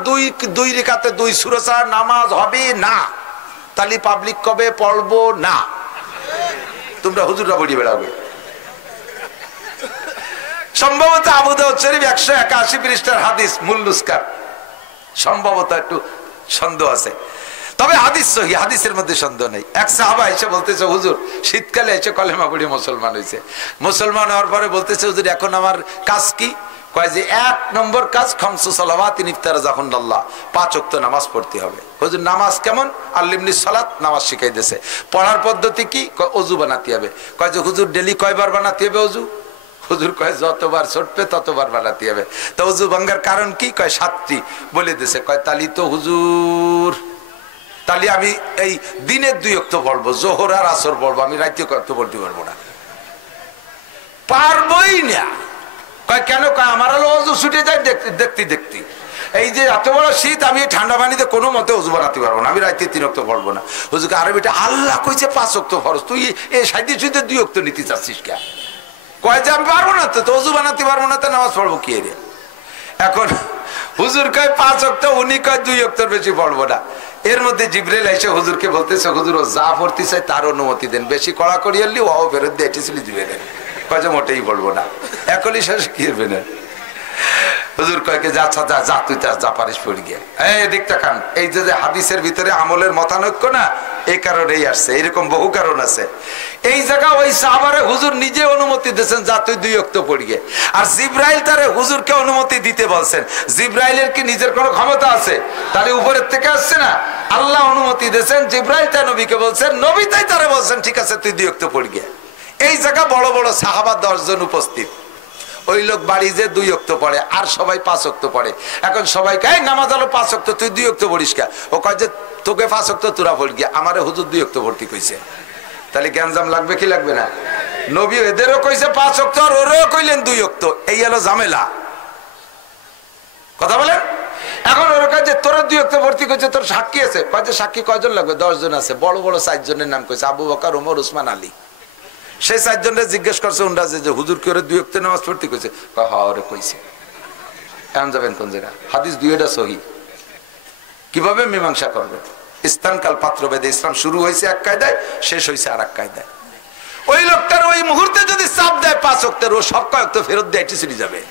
দুই রাকাতে 2 সূরা ছাড়া নামাজ হবে না, তাহলে পাবলিক কবে পড়বো না? তোমরা হুজুররা বলি বেড়াবে। সম্ভবত আবু দাউদ শরীফ 181 পৃষ্ঠার হাদিস মূল নুসখার, সম্ভবত একটু সন্দেহ আছে, তবে হাদিস সহিহ, হাদিসের মধ্যে সন্দেহ নেই। এক সাহাবা এসে বলতেছে হুজুর শীতকালে এসে কলেমা পড়ে মুসলমান হয়েছে, মুসলমান হওয়ার পরে বলতেছে হুজুর এখন আমার কাজ কি? কয় যে 1 নম্বর কাজ খামসু সালাওয়াতিন ইফতারা জাহুন্নাল্লাহ, 5 ওয়াক্ত নামাজ পড়তে হবে। হুজুর নামাজ কেমন? আল্লিমনি সালাত, নামাজ শিখাই দিয়েছে। পড়ার পদ্ধতি কি? অজু বানাতে হবে। কয় যে হুজুর ডেলি কয়বার বানাতে হবে অজু? হুজুর কয় যতবার ছুটবে ততবার বানাতে হবে। তো অজু ভাঙ্গার কারণ কি? কয় 7টি বলে দিয়েছে। কয় তালি তো হুজুর, তাহলে আমি এই দিনের 2 ওয়াক্ত পড়বো, জোহর আর আসর পড়বো, আমি রাতে কত পড়তে পারবো না, পারবোই না। কয় কেন? কয় আমার হলো অজু ছুটে যায় দেখতে দেখতে, এই যে এত বড় শীত, আমি ঠান্ডা পানিতে কোনো মতে অজু বানাতে পারবো না, আমি রাতে 3 ওয়াক্ত পড়বো না। হুজুরকে আরে বেটা আল্লাহ কইছে 5 ওয়াক্ত ফরজ, তুই এই সাইডে ছুটে 2 ওয়াক্ত নিতে চাচ্ছিস কে? কয় যে আমি পারবো না, তো অজু বানাতে পারবো না, তো নামাজ পড়বো কি রে? এখন হুজুর কয় 5 ওয়াক্ত, উনি কয় 2 ওয়াক্তের বেশি পড়বো না। এর মধ্যে জিবরাইল এসে হুজুরকে বলতেছে হুজুর ও যা পড়তে চাই তার অনুমতি দেন, বেশি কড়াকড়ি হলে ও ফেরত দিয়ে এটি চলে দিবে না। কয় যে মোটেই পড়বো না, এখনই শেষ কি হবে না। হুজুর কয়েকে যা যা যা তুই যা পারিস পড়ি গিয়ে। এই দিকটা খান, এই যে হাদিসের ভিতরে আমলের মতানৈক্য না, এই কারণেই আসছে, এরকম বহু কারণ আছে। এই জায়গা ওই সাহাবারে হুজুর নিজে অনুমতি দিয়েছেন যা তুই 2 ওয়াক্ত পড়ি গে, আর জিবরাইল তারে হুজুরকে অনুমতি দিতে বলছেন। জিবরাইলের কি নিজের কোনো ক্ষমতা আছে? তাহলে উপরের থেকে আসছে না, আল্লাহ অনুমতি দিয়েছেন, জিবরাইল তাই নবীকে বলছেন, নবী তাই তারে বলছেন ঠিক আছে তুই 2 ওয়াক্ত পড়ি গে। এই জায়গা বড় বড় সাহাবা 10 জন উপস্থিত, ওই লোক বাড়ি যে 2 ওয়াক্ত পড়ে আর সবাই 5 ওয়াক্ত পড়ে। এখন সবাই কয় নামাজ হলো 5 ওয়াক্ত, তুই 2 ওয়াক্ত পড়িস কে? ও কয় যে তোকে 5 ওয়াক্ত তোরা পড় গিয়া, আমারে হুজুর 2 ওয়াক্ত ভর্তি কইছে। তাহলে গ্যাঞ্জাম লাগবে কি লাগবে না? নবী এদেরও কইছে 5 ওয়াক্ত আর ওরও কইলেন 2 ওয়াক্ত, এই হলো ঝামেলা। কথা বলেন। এখন ওর কাছে যে তোরা 2 ওয়াক্ত ভর্তি কইছে, তোর সাক্ষী আছে? কয় যে সাক্ষী কয়জন লাগবে? 10 জন আছে। বড় বড় 4 জনের নাম কইছে, আবু বকর, ওমর, উসমান, আলী। সেই 4 জনের জিজ্ঞেস করছে উনরা যে হুজুর কি ওরে 2 ওয়াক্ত নামাজ পড়তে কইছে? কয় হ্যাঁ ওরে কইছে। এখন যাবেন কোন জায়গা? হাদিস 2টা সহি, কিভাবে মীমাংসা করবে? স্থান কাল পাত্র ভেদে ইসলাম শুরু হয়েছে এক কায়দায়, শেষ হয়েছে আর এক কায়দায়। ওই লোকটার ওই মুহূর্তে যদি চাপ দেয় 5 ওয়াক্তের, ও সব কয়েক ফেরত দিয়ে এটি চলে যাবে।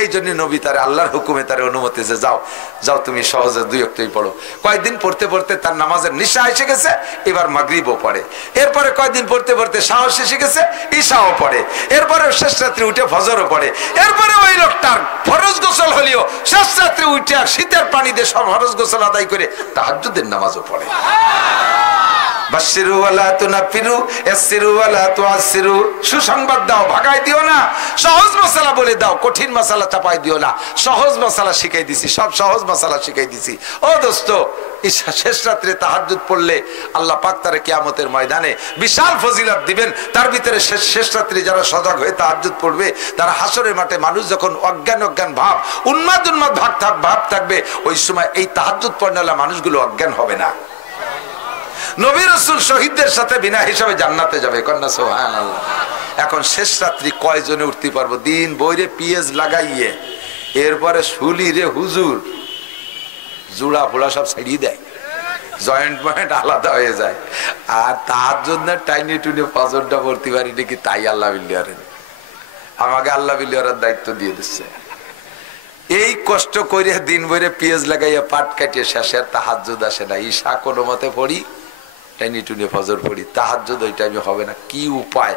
এই জন্য নবী তার আল্লাহর হুকুমে তার অনুমতি যে যাও যাও তুমি সহজে 2 ওয়াক্তই পড়ো। কয়েকদিন পড়তে পড়তে তার নামাজের নিশা এসে গেছে, এবার মাগরিবও পড়ে। এরপরে কয়েকদিন পড়তে পড়তে সাহস এসে গেছে, ঈশাও পড়ে। এরপরে শেষ রাত্রে উঠে ফজরও পড়ে। এরপরে ওই লোকটার ফরজ গোসল হলেও শেষ রাত্রে উঠে আর শীতের পানি দিয়ে সব ফরজ গোসল আদায় করে তাহাজ্জুদের নামাজও পড়ে। সুসংবাদ দাও, ভাগাই দিও না। সহজ মশলা বলে দাও, কঠিন মশলা চাপাই দিও না। সহজ মশলা শিখাই দিছি, সব সহজ মশলা শিখাই দিছি। ও দোস্ত, শেষ রাত্রে তাহাজ্জুদ পড়লে আল্লাহ পাক তারে কিয়ামতের ময়দানে বিশাল ফজিলত দিবেন। তার ভিতরে শেষ রাত্রে যারা সজাগ হয়ে তাহাজ্জুদ পড়বে, তারা হাসরের মাঠে মানুষ যখন অজ্ঞান অজ্ঞান ভাব, উন্মাদ উন্মাদ ভাব থাকবে, ওই সময় এই তাহাজ্জুদ পড়নেওয়ালা মানুষগুলো অজ্ঞান হবে না। নবী রাসূল শহীদদের সাথে বিনা হিসাবে জান্নাতে যাবে, কন্যা সুবহানাল্লাহ। এখন শেষ রাত্রি কয়জনে উঠতে পারবো? দিন বইরে পিএস লাগাইয়ে, এরপরে শুলি রে হুজুর জুড়া ফোড়া সব ছাড়িয়ে দেয়, জয়েন্ট পয়েন্ট আলাদা হয়ে যায়। আর তার জন্য টাইনি টুনি ফজরটা পড়তে পারি নাকি, তাই আল্লাহ বিল্লাহের আমাকে আল্লাহ বিল্লাহের দায়িত্ব দিয়ে দিচ্ছে। এই কষ্ট করে দিন বইরে পিএস লাগাইয়া পাট কাটিয়ে শেষের তাহাজ্জুদ আসে না। ঈশা কোনো মতে পড়ি, টেনে টুনে ফজর পড়ি, তাহাজ্জুদ ওই টাইমে হবে না। কি উপায়?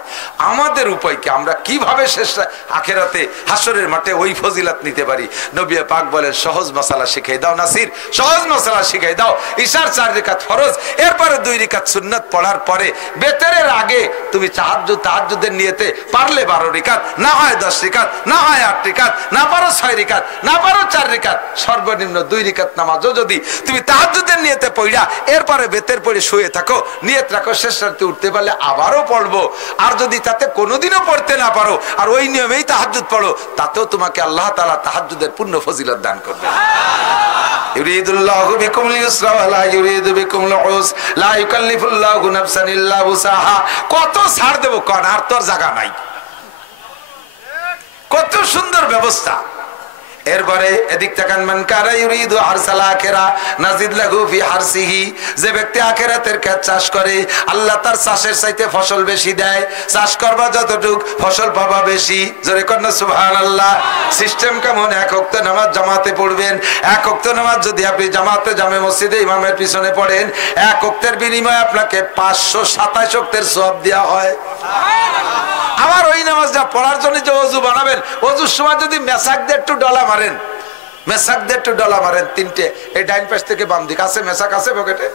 আমাদের উপায় কি? আমরা কিভাবে শেষ আখেরাতে হাসরের মাঠে ওই ফজিলাত নিতে পারি? নবী পাক বলেন সহজ মাসালা শিখাই দাও নাসির, সহজ মাসালা শিখাই দাও। ইশার 4 রাকাত ফরজ, এরপরে 2 রাকাত সুন্নাত পড়ার পরে বেতেরের আগে তুমি তাহাজ্জুদের নিয়তে পারলে 12 রাকাত, না হয় 10 রাকাত, না হয় 8 রাকাত, না পারো 6 রাকাত, না পারো 4 রাকাত, সর্বনিম্ন 2 রাকাত নামাজও যদি তুমি তাহাজ্জুদের নিয়তে পড়া এরপরে বেতের পড়ে শুয়ে থাকো, নিয়ত রাখো শেষ রাতে উঠতে পারলে আবারও পড়বো। আর যদি তাতে কোনোদিনও পড়তে না পারো আর ওই নিয়মেই তাহাজ্জুদ পড়ো, তাতেও তোমাকে আল্লাহ তাআলা তাহাজ্জুদের পূর্ণ ফজিলত দান করবে। ইউরিদুল্লাহু বিকুমুল ইউসরা ওয়া লা ইউরিদু বিকুমুল উসরা লা ইউকাল্লিফুল্লাহু নাফসান ইল্লা উসাহা। কত ছাড় দেব কোন? আর তোর জায়গা নাই। কত সুন্দর ব্যবস্থা। এরপরে এদিক তাকান, মান কারা ইউরিদু হারসাল আখিরা নাজিদ লাহু ফি হারসিহি। যে ব্যক্তি আখিরাতের ক্ষেত চাষ করে, আল্লাহ তার চাষের চাইতে ফসল বেশি দেয়। চাষ করবা যতটুক ফসল পাবা বেশি। জোরে কর না সুবহানাল্লাহ। সিস্টেম কেমন? 1 ওয়াক্ত নামাজ জামাতে পড়বেন। 1 ওয়াক্ত নামাজ যদি আপনি জামে মসজিদে ইমামের পিছনে পড়েন, 1 ওয়াক্তের বিনিময়ে আপনাকে 527 ওয়াক্তের সওয়াব দেওয়া হয়। আবার ওই নামাজটা পড়ার জন্য যে ওযু বানাবেন, ওযুর সময় যদি মেসাক দিয়ে একটু ডলা মারেন, মেসাক দিয়ে একটু ডলা মারেন, 3টে এই ডাইন পাশ থেকে বাম দিক আছে মেসাক আছে পকেটে।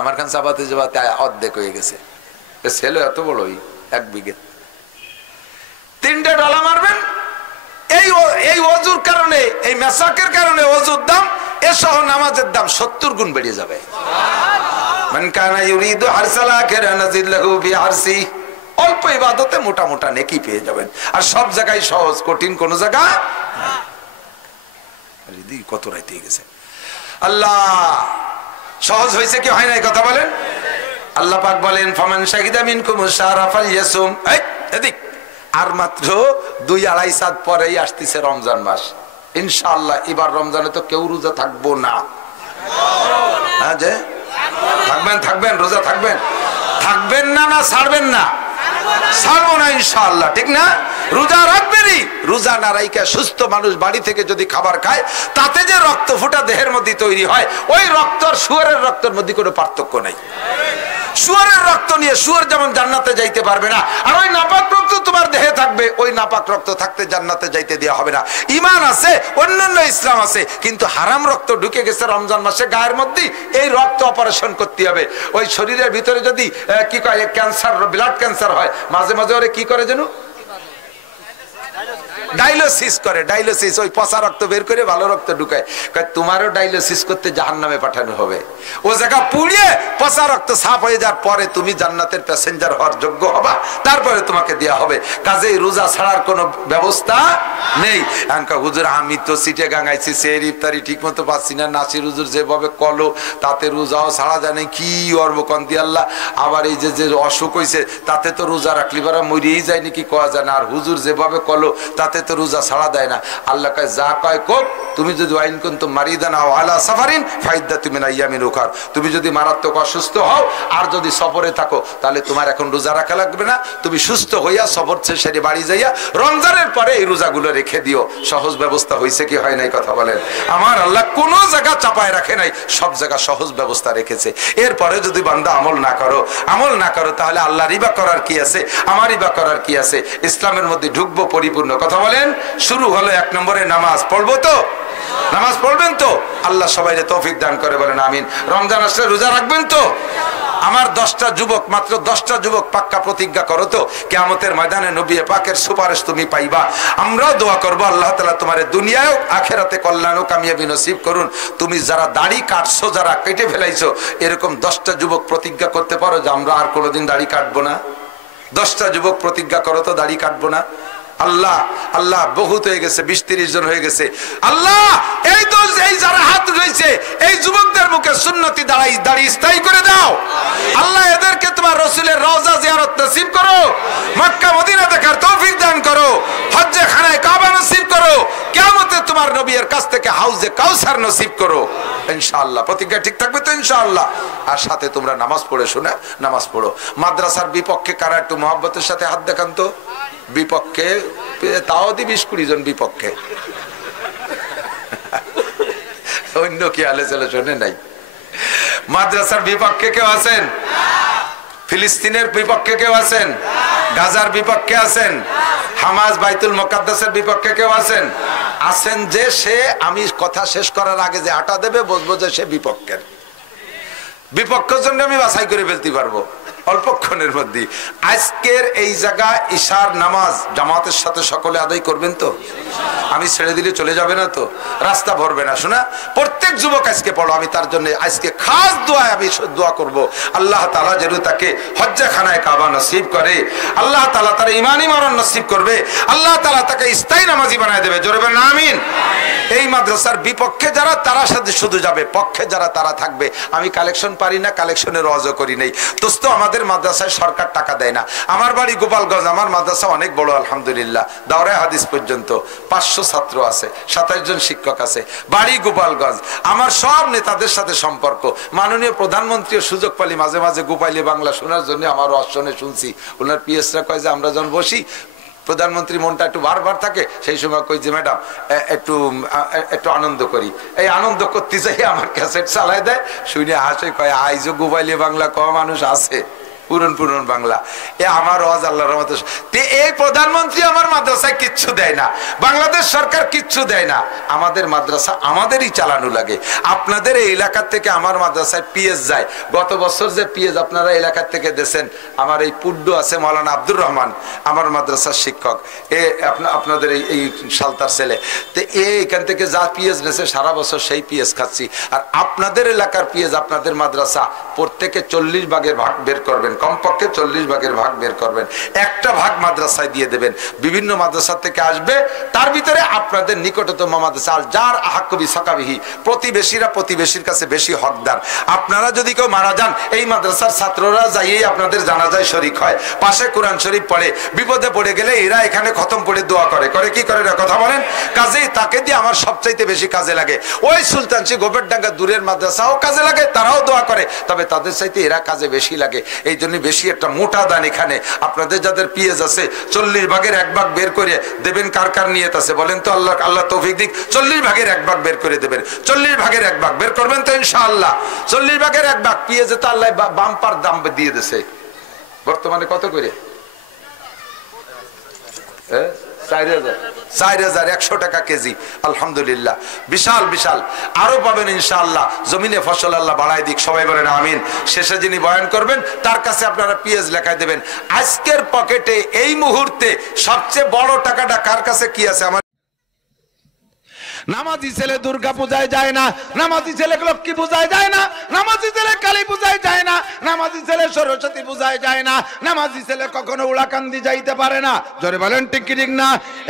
আমার কাছে চাপাতে যাবাতে অর্ধেক হয়ে গেছে। ছেলে এত বড়ই 1 বিঘে, 3টে ডলা মারবেন। এই ওযুর কারণে, এই মেসাকের কারণে ওযুর দাম এসহ নামাজের দাম 70 গুণ বেড়ে যাবে। মান কানা ইউরিদু হারসাল আখিরা নাজিদ লাহু ফি হারসি। অল্প ইবাদতে মোটা মোটা নেকি পেয়ে যাবেন। আর সব জায়গায় সহজ, কঠিন কোন জায়গা না। কত রাইতে গেছে। আল্লাহ সহজ হয়েছে কি হয় নাই? কথা বলেন। আল্লাহ পাক বলেন ফামান শাহিদা মিনকুম শাহরা ফালইয়াসুম। এদিক আর মাত্র 2-2.5 সাত পরেই আসতেছে রমজান মাস। ইনশাআল্লাহ এবার রমজানে তো কেউ রোজা থাকবো না। হ্যাঁ যে থাকবেন রোজা থাকবেন না ছাড়বেন না? ছাড়বো না ইনশাআল্লাহ, ঠিক না? রোজা রাখবেনই। রোজা না রাইকা সুস্থ মানুষ বাড়ি থেকে যদি খাবার খায়, তাতে যে রক্ত ফুটা দেহের মধ্যে তৈরি হয়, ওই রক্ত আর শুয়োরের রক্তের মধ্যে কোনো পার্থক্য নাই। শুয়োরের রক্ত নিয়ে শুয়োর যেমন জান্নাতে যাইতে পারবে না, আর ওই নাপাক রক্ত তোমার দেহে থাকবে, ওই নাপাক রক্ত থাকতে জান্নাতে যাইতে দেওয়া হবে না। ঈমান আছে, অন্যান্য ইসলাম আছে, কিন্তু হারাম রক্ত ঢুকে গেছে রমজান মাসে গায়ের মধ্যে, এই রক্ত অপারেশন করতে হবে। ওই শরীরের ভিতরে যদি কি কয় ক্যান্সার, ব্লাড ক্যান্সার হয়, মাঝে মাঝে ওরে কি করে যেন ডায়ালিসিস করে। ডায়ালিসিস ওই পচা রক্ত বের করে ভালো রক্ত ঢুকায়। তোমারও ডায়ালিসিস করতে জাহান্নামে পাঠানো হবে। ও জায়গা পুড়িয়ে পচা রক্ত সাফ হয়ে যাওয়ার পরে তুমি জান্নাতের প্যাসেঞ্জার হওয়ার যোগ্য হবা, তারপরে তোমাকে দেয়া হবে। কাজেই রোজা ছাড়ার কোনো ব্যবস্থা নেই। হুজুর আমি তো সিটে গাঙাইছি, সের ইফতারি ঠিক মতো পাচ্ছি না, নাসির হুজুর যেভাবে কলো তাতে রোজাও ছাড়া জানে কি অর্ব কন্দি আল্লাহ। আবার এই যে অসুখ হয়েছে তাতে তো রোজা রাখলি বারা মরিয়েই যায় নাকি কয়া যায় না। আর হুজুর যেভাবে কলো তাতে তো রোজা ছাড়া দেয় না। আল্লাহ কয় যা কয় কোক, তুমি যদি আইন কুনতু মারিদান আও আলা সাফারিন ফাইদ্দাতুম মিন আইয়ামিন উখার। তুমি যদি মারাত্মক অসুস্থ হও আর যদি সফরে থাকো, তাহলে তোমার এখন রোজা রাখা লাগবে না। তুমি সুস্থ হইয়া সফর ছেড়ে বাড়ি যাইয়া রমজানের পরে এই রোজাগুলো রেখে দিও। সহজ ব্যবস্থা হয়েছে কি হয় নাই? কথা বলেন। আমার আল্লাহ কোন জায়গা চাপায় রাখে নাই, সব জায়গা সহজ ব্যবস্থা রেখেছে। এরপরে যদি বান্দা আমল না করো তাহলে আল্লাহ রিবা করার কি আছে, আমার রিবা করার কি আছে? ইসলামের মধ্যে ঢুকবো পরিপূর্ণ। কথা বলেন। শুরু হলো 1 নম্বরে নামাজ। পড়বো তো? নামাজ পড়বেন তো? আল্লাহ সবাইকে তৌফিক দান করে বলেন আমিন। রমজান আসলে রোজা রাখবেন তো? আমার 10টা যুবক, মাত্র 10টা যুবক পাক্কা প্রতিজ্ঞা করো তো, কিয়ামতের ময়দানে নবী পাকের সুপারিশ তুমি পাইবা। আমরাও দোয়া করবো আল্লাহ তাআলা তোমার দুনিয়ায় আখিরাতে কল্যাণ ও কামিয়াবি নসিব করুন। তুমি যারা দাড়ি কাটছো, যারা কেটে ফেলাইছো, এরকম 10টা যুবক প্রতিজ্ঞা করতে পারো যে আমরা আর কোনোদিন দাড়ি কাটবো না। 10টা যুবক প্রতিজ্ঞা করো তো দাড়ি কাটবো না। আল্লাহ আল্লাহ বহুত হয়ে গেছে, 20-30 জন হয়ে গেছে। আল্লাহ এই যারা হাত উঠাইছে এই যুবকদের মুখে সুন্নতি দাড়ি স্থায়ী করে দাও। আল্লাহ এদেরকে তোমার রাসূলের রওজা জিয়ারত নসিব করো, মক্কা মদিনা দেখার তৌফিক দান করো, হজ্জে খানায় কাবা নসিব করো, কিয়ামতে তোমার নবীর কাছ থেকে হাউজে কাউসার নসিব করো ইনশাআল্লাহ। প্রতিজ্ঞা ঠিক থাকবে তো ইনশাআল্লাহ? আর সাথে তোমরা নামাজ পড়ে শোনা, নামাজ পড়ো। মাদ্রাসার বিপক্ষে কারা একটু মহব্বতের সাথে হাত দেখান তো? বিপক্ষে তাও দি 20-20 জন বিপক্ষে, অন্য কি আলোচনা শোনে নাই। মাদ্রাসার বিপক্ষে কেউ আছেন? ফিলিস্তিনের বিপক্ষে কেউ আছেন? গাজার বিপক্ষে আছেন? হামাস বাইতুল মুকাদ্দাসের বিপক্ষে কেউ আছেন? আছেন যে সে, আমি কথা শেষ করার আগে যে আটা দেবে বুঝবো যে সে বিপক্ষের। বিপক্ষের জন্য আমি বাছাই করে ফেলতে পারবো অল্পক্ষণের মধ্যে। আজকের এই জায়গা ঈশার নামাজ জামাতের সাথে সকলে আদায় করবেন তো? আমি ছেড়ে দিলে চলে যাবে না তো? রাস্তা ভরবে না? শোনা, প্রত্যেক যুবক আজকে পড়ো। আমি তার জন্য আজকে খাস দোয়া, আমি দোয়া করব আল্লাহ তাআলা যেন তাকে হজ্জাখানায় কাবা নসিব করে, আল্লাহ তাআলা তার ঈমানি মরণ নসিব করবে, আল্লাহ তাআলা তাকে স্থায়ী নামাজি বানায় দেবে। জোরে বলেন আমিন। এই মাদ্রাসার বিপক্ষে যারা, তারা সাথে শুধু যাবে, পক্ষে যারা তারা থাকবে। আমি কালেকশন পারি না, কালেকশনের ওয়াজও করি নাই। দোস্ত, আমাদের মাদ্রাসায় সরকার টাকা দেয় না। আমার বাড়ি গোপালগঞ্জ, আমার মাদ্রাসা অনেক বড় আলহামদুলিল্লাহ, দাওরায়ে হাদিস পর্যন্ত 500 ছাত্র আছে, 27 জন শিক্ষক আছে, বাড়ি গোপালগঞ্জ। আমার সব নেতাদের সাথে সম্পর্ক। মাননীয় প্রধানমন্ত্রীও সুযোগ পালি মাঝে মাঝে গোপাইলে বাংলা শোনার জন্য আমার অশ্বনে শুনছি। ওনার পিএসরা কয় যে আমরা যখন বসি, প্রধানমন্ত্রী মনটা একটু বারবার থাকে, সেই সময় কই যে ম্যাডাম একটু আনন্দ করি। এই আনন্দ করতে চাই আমার ক্যাসেট চালায় দেয়, শুনে হাসে, কয় আইজো গোপাইলে বাংলা কম মানুষ আছে, পুরন পুরন বাংলা। এ আমার ওয়াজ আল্লাহর রহমতে। এই প্রধানমন্ত্রী আমার মাদ্রাসায় কিচ্ছু দেয় না, বাংলাদেশ সরকার কিচ্ছু দেয় না। আমাদের মাদ্রাসা আমাদেরই চালানো লাগে। আপনাদের এই এলাকার থেকে আমার মাদ্রাসায় পিএস যায়। গত বছর যে পিএস আপনারা এলাকার থেকে দেন, আমার এই পুড্ডু আছে মাওলানা আব্দুর রহমান, আমার মাদ্রাসার শিক্ষক, এ আপনাদের এই সালতার ছেলে। তো এখান থেকে যা পিএস নেছে সারা বছর সেই পিএস খাচ্ছি। আর আপনাদের এলাকার পিএস, আপনাদের মাদ্রাসা প্রত্যেকে 40 ভাগের ভাগ বের করবেন, কমপক্ষে 40 ভাগের ভাগ বের করবেন। একটা ভাগ মাদ্রাসায় দিয়ে দেবেন। বিভিন্ন মাদ্রাসা থেকে আসবে, তার ভিতরে আপনাদের নিকটতম মাদ্রাসা, আর যার আহাক্কবি সাকাবিহি, প্রতিবেশীরা প্রতিবেশীর কাছে বেশি হকদার। আপনারা যদি কেউ মারা যান, এই মাদ্রাসার ছাত্ররা যাইয়েই আপনাদের জানাজায় শরীক হয়, পাশে কোরআন শরীফ পড়ে, বিপদে পড়ে গেলে এরা এখানে খতম পড়ে দোয়া করে কি করে না কথা বলেন। কাজেই তাকে দিয়ে আমার সবচাইতে বেশি কাজে লাগে। ওই সুলতানসি গোবেরডাঙ্গা দূরের মাদ্রাসাও কাজে লাগে, তারাও দোয়া করে, তবে তাদের চাইতে এরা কাজে বেশি লাগে। এই জন্য বেশি একটা মোটা দান এখানে। আপনাদের যাদের পিএস আছে 40 ভাগের 1 ভাগ বের করে দেবেন। কার কার নিয়ত আছে বলেন তো? আল্লাহ তৌফিক দিক। 40 ভাগের 1 ভাগ বের করে দেবেন। 40 ভাগের 1 ভাগ বের করবেন তো ইনশাআল্লাহ। 40 ভাগের 1 ভাগ পিএস তো আল্লাহ বাম্পার দাম দিয়ে দিয়েছে। বর্তমানে কত করে? 4100 টাকা কেজি। আলহামদুলিল্লাহ, বিশাল বিশাল। আরো পাবেন ইনশাআল্লাহ। জমিনে ফসল আল্লাহ বাড়াই দিক, সবাই বলেন আমিন। শেষে যিনি বয়ান করবেন তার কাছে আপনারা পিএস লেখায় দেবেন। আজকের পকেটে এই মুহূর্তে সবচেয়ে বড় টাকাটা কার কাছে কি আছে? আমার নামাজি ছেলে দুর্গা পূজায় যায় না, নামাজি ছেলে লক্ষ্মী পূজায় যায় না, নামাজি ছেলে কালী পূজায় যায় না, নামাজি ছেলে সরস্বতী পূজায় যায় না, নামাজি ছেলে কখনো উড়াকান্দি যাইতে পারে না। জোরে বলেন ঠিক কি ঠিক না?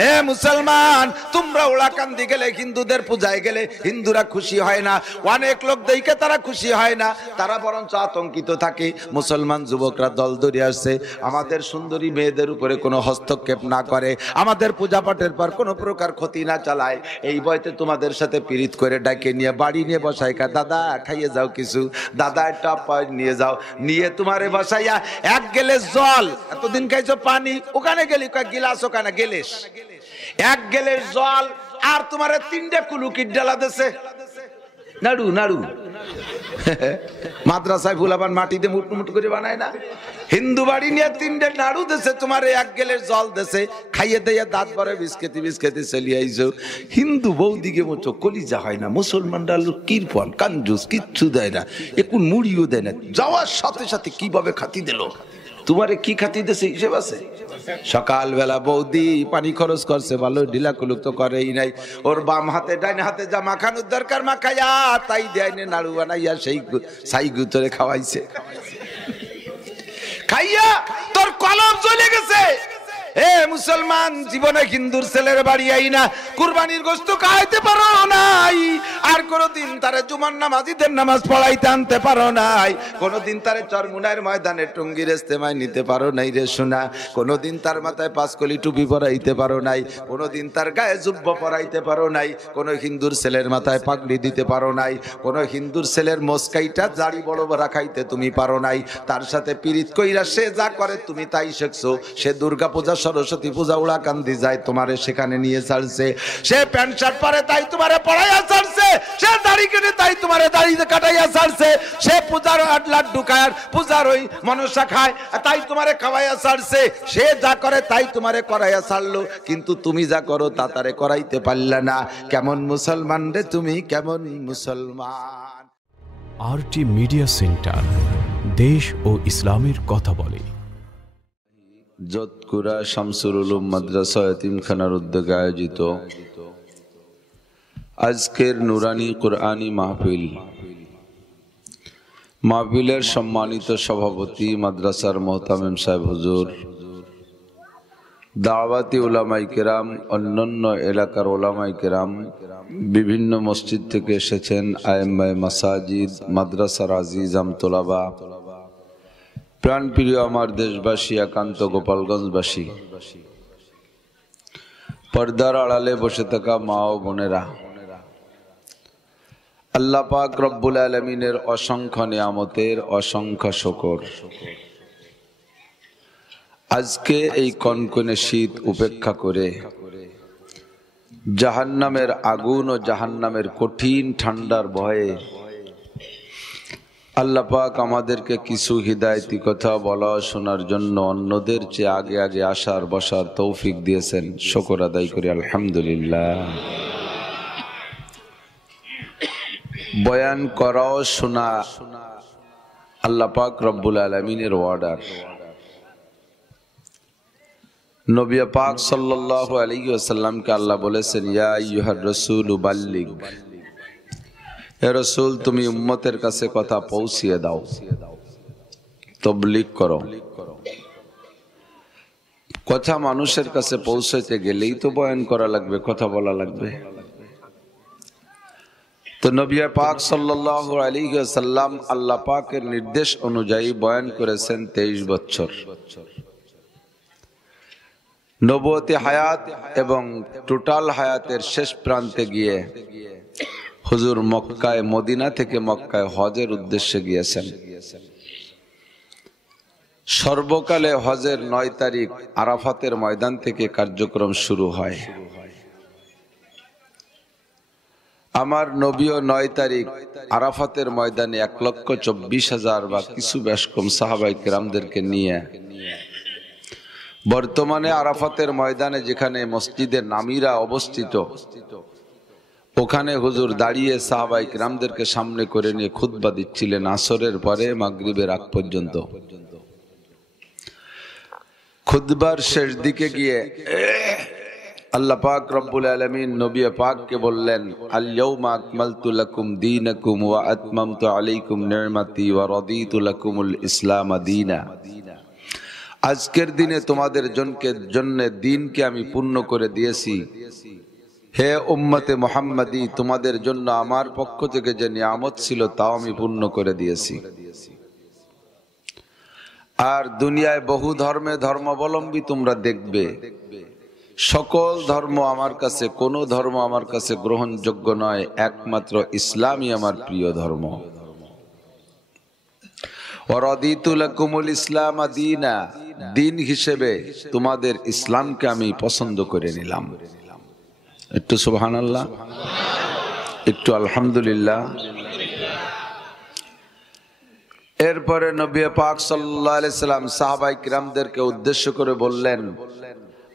এ মুসলমান, তোমরা উড়াকান্দি গেলে, হিন্দুদের পূজায় গেলে হিন্দুরা খুশি হয় না। অনেক লোক দেখে তারা খুশি হয় না, তারা বরঞ্চ আতঙ্কিত থাকে। মুসলমান যুবকরা দল ধরে আসছে, আমাদের সুন্দরী মেয়েদের উপরে কোনো হস্তক্ষেপ না করে, আমাদের পূজা পাঠের পর কোনো প্রকার ক্ষতি না চালায়। এই বয়তে তোমাদের সাথে পীড়িত করে ডাকে নিয়ে বাড়ি নিয়ে বসাই, দাদা খাইয়ে যাও কিছু, দাদা একটা নিয়ে যাও, নিয়ে তোমারে বসাইয়া 1 গেলেস জল, এতদিন খাইছো পানি, ওখানে গেলি কয়েক গিলাস, ওখানে গেলেস 1 গেলেস জল, আর তোমারে 3টে কুলুকির ডালা দেছে। নাড়ু নাড়ু মাদ্রাসায় ফুলাবান মাটিতে মুটমুট করে বানায় না? হিন্দু বাড়ি নিয়ে 3টে নাড়ু দেছে, তোমার 1 গেলের জল দেছে, খাইয়ে দিয়ে দাঁত ভরে বিস্কেটি চলিয়ে আইছো। হিন্দু বৌদিকে মতো কলিজা হয় না, মুসলমানরা কিরপন কাঞ্জুস, কিচ্ছু দেয় না, একটু মুড়িও দেয় না। যাওয়ার সাথে সাথে কিভাবে খাতি দিল, তোমারে কি খাতি দেছে হিসেব আছে? সকালবেলা বৌদি পানি খরচ করছে, ভালো ঢিলা কুলুক তো করেই নাই। ওর বাম হাতে ডাইন হাতে যা মাখানোর দরকার মাখাইয়া তাই দেয় নাড়ু বানাইয়া সেই সাই গুতরে খাওয়াইছে। খাইয়া তোর কলম চলে গেছে। এ মুসলমান, জীবনে হিন্দুর ছেলের বাড়ি আই না, কুরবানির গোশত খাইতে পারো নাই, আর কোনদিন তারে জুমার নামাজিদের নামাজ পড়াইতে আনতে পারো নাই, কোনদিন তারে চরমুনার ময়দানে টঙ্গির ইস্তেমায় নিতে পারো নাই রে সোনা, কোনদিন তার মাথায় 5 কলি টুপি পরাইতে পারো নাই, কোনদিন তার গায়ে জুব্বা পরাইতে পারো নাই, কোন হিন্দুর ছেলের মাথায় পাগড়ি দিতে পারো নাই, কোন হিন্দুর ছেলের মস্কাইটা দাড়ি বড় বড় রাখাইতে তুমি পারো নাই। তার সাথে পীড়িত কইরা সে যা করে তুমি তাই শিখছো। সে দুর্গা পূজা সরস্বতী পূজা উড়াকান্দি যায় তোমারে সেখানে নিয়ে ছাড়ছে, সে প্যান্ট শার্ট পরে তাই তোমারে পড়াইয়া ছাড়ছে, সে দাড়ি কেটে তাই তোমারে দাড়ি কাটাইয়া ছাড়ছে, সে পূজার লাড্ডু খায় পূজার ওই মনসা খায় তাই তোমারে খাওয়াইয়া ছাড়ছে, সে যা করে তাই তোমারে করাইয়া ছাড়লো, কিন্তু তুমি যা করো তা তারে করাইতে পারলে না। কেমন মুসলমান রে তুমি, কেমন মুসলমান। আরটি মিডিয়া সেন্টার, দেশ ও ইসলামের কথা বলে। যোধপুরা শামসুল উলুম মাদ্রাসা এতিমখানার উদ্যোগে আয়োজিত আজকের নুরানি কুরআনী মাহফিলের সম্মানিত সভাপতি মাদ্রাসার মোহতামিম সাহেব হুজুর, দাওয়াতি উলামায়ে কেরাম, অন্যান্য এলাকার উলামায়ে কেরাম, বিভিন্ন মসজিদ থেকে এসেছেন আইম্মায়ে মাসাজিদ, মাদ্রাসার আজিজাম তোলাবা, প্রাণপ্রিয় আমার দেশবাসী, একান্ত গোপালগঞ্জবাসী, পর্দার আড়ালে বসে থাকা মা ও বোনেরা, আল্লাহ পাক রব্বুল আলামিনের অসংখ্য নিয়ামতের অসংখ্য শুকর। আজকে এই কনকনে শীত উপেক্ষা করে জাহান্নামের আগুন ও জাহান্নামের কঠিন ঠান্ডার ভয়ে আল্লাহ পাক আমাদেরকে কিছু হিদায়তি কথা বলা শোনার জন্য অন্যদের চেয়ে আগে আগে আসার বসার তৌফিক দিয়েছেন। শুকর আদায় করি আলহামদুলিল্লাহ। বয়ান করাও শোনা আল্লাহ পাক রব্বুল আলামিনের অর্ডার। নবী পাক সাল্লাল্লাহু আলাইহি ওয়াসাল্লামকে আল্লাহ বলেছেন, ইয়া আইয়ুহার রাসূলু বাল্লিগ, হে রাসূল তুমি উম্মতের কাছে কথা পৌঁছিয়ে দাও, তাবলীগ করো। কথা মানুষের কাছে পৌঁছাতে গেলেই তো বয়ান করা লাগবে, কথা বলা লাগবে। তো নবী পাক সাল্লাল্লাহু আলাইহি ওয়াসাল্লাম আল্লাহ পাকের নির্দেশ অনুযায়ী বয়ান করেছেন 23 বছর। নবুয়তি হায়াত এবং টোটাল হায়াতের শেষ প্রান্তে গিয়ে হুজুর মক্কায়, মদিনা থেকে মক্কায় হজের উদ্দেশ্যে গিয়েছেন। সর্বকালে হজের 9 তারিখ আরাফাতের ময়দান থেকে কার্যক্রম শুরু হয়। আমার নবীও 9 তারিখ আরাফাতের ময়দানে 1,24,000 বা কিছু বেশ কম সাহাবায়ে কেরামদেরকে নিয়ে, বর্তমানে আরাফাতের ময়দানে যেখানে মসজিদে নামিরা অবস্থিত, ওখানে হুজুর দাঁড়িয়ে সাহাবায়ে কেরামদেরকে সামনে করে নিয়ে খুতবা দিচ্ছিলেন আসরের পরে মাগরিবের আগ পর্যন্ত। খুতবার শেষ দিকে গিয়ে আল্লাহ পাক রব্বুল আলামিন নবী পাককে বললেন, আল ইয়াউমা আকমালতু লাকুম দীনাকুম ওয়া আতমামতু আলাইকুম নি'মাতি ওয়া রাদিতু লাকুমুল ইসলাম দীনা। আজকের দিনে তোমাদের জন্য দ্বীনকে আমি পূর্ণ করে দিয়েছি। হে উম্মতে মুহাম্মাদি, তোমাদের জন্য আমার পক্ষ থেকে যে নিয়ামত ছিল তাও আমি পূর্ণ করে দিয়েছি। আর দুনিয়ায় বহু ধর্মাবলম্বী তোমরা দেখবে, সকল ধর্ম আমার কাছে, কোন ধর্ম আমার কাছে গ্রহণযোগ্য নয়, একমাত্র ইসলামই আমার প্রিয় ধর্ম। ওয়ারাদিতু লাকুমুল ইসলাম দীনা, দিন হিসেবে তোমাদের ইসলামকে আমি পছন্দ করে নিলাম। একটু সুবহানাল্লাহ, একটু আলহামদুলিল্লাহ। এরপরে নবী পাক সাল্লাল্লাহু আলাইহি সাল্লাম সাহাবায়ে কিরামদেরকে উদ্দেশ্য করে বললেন,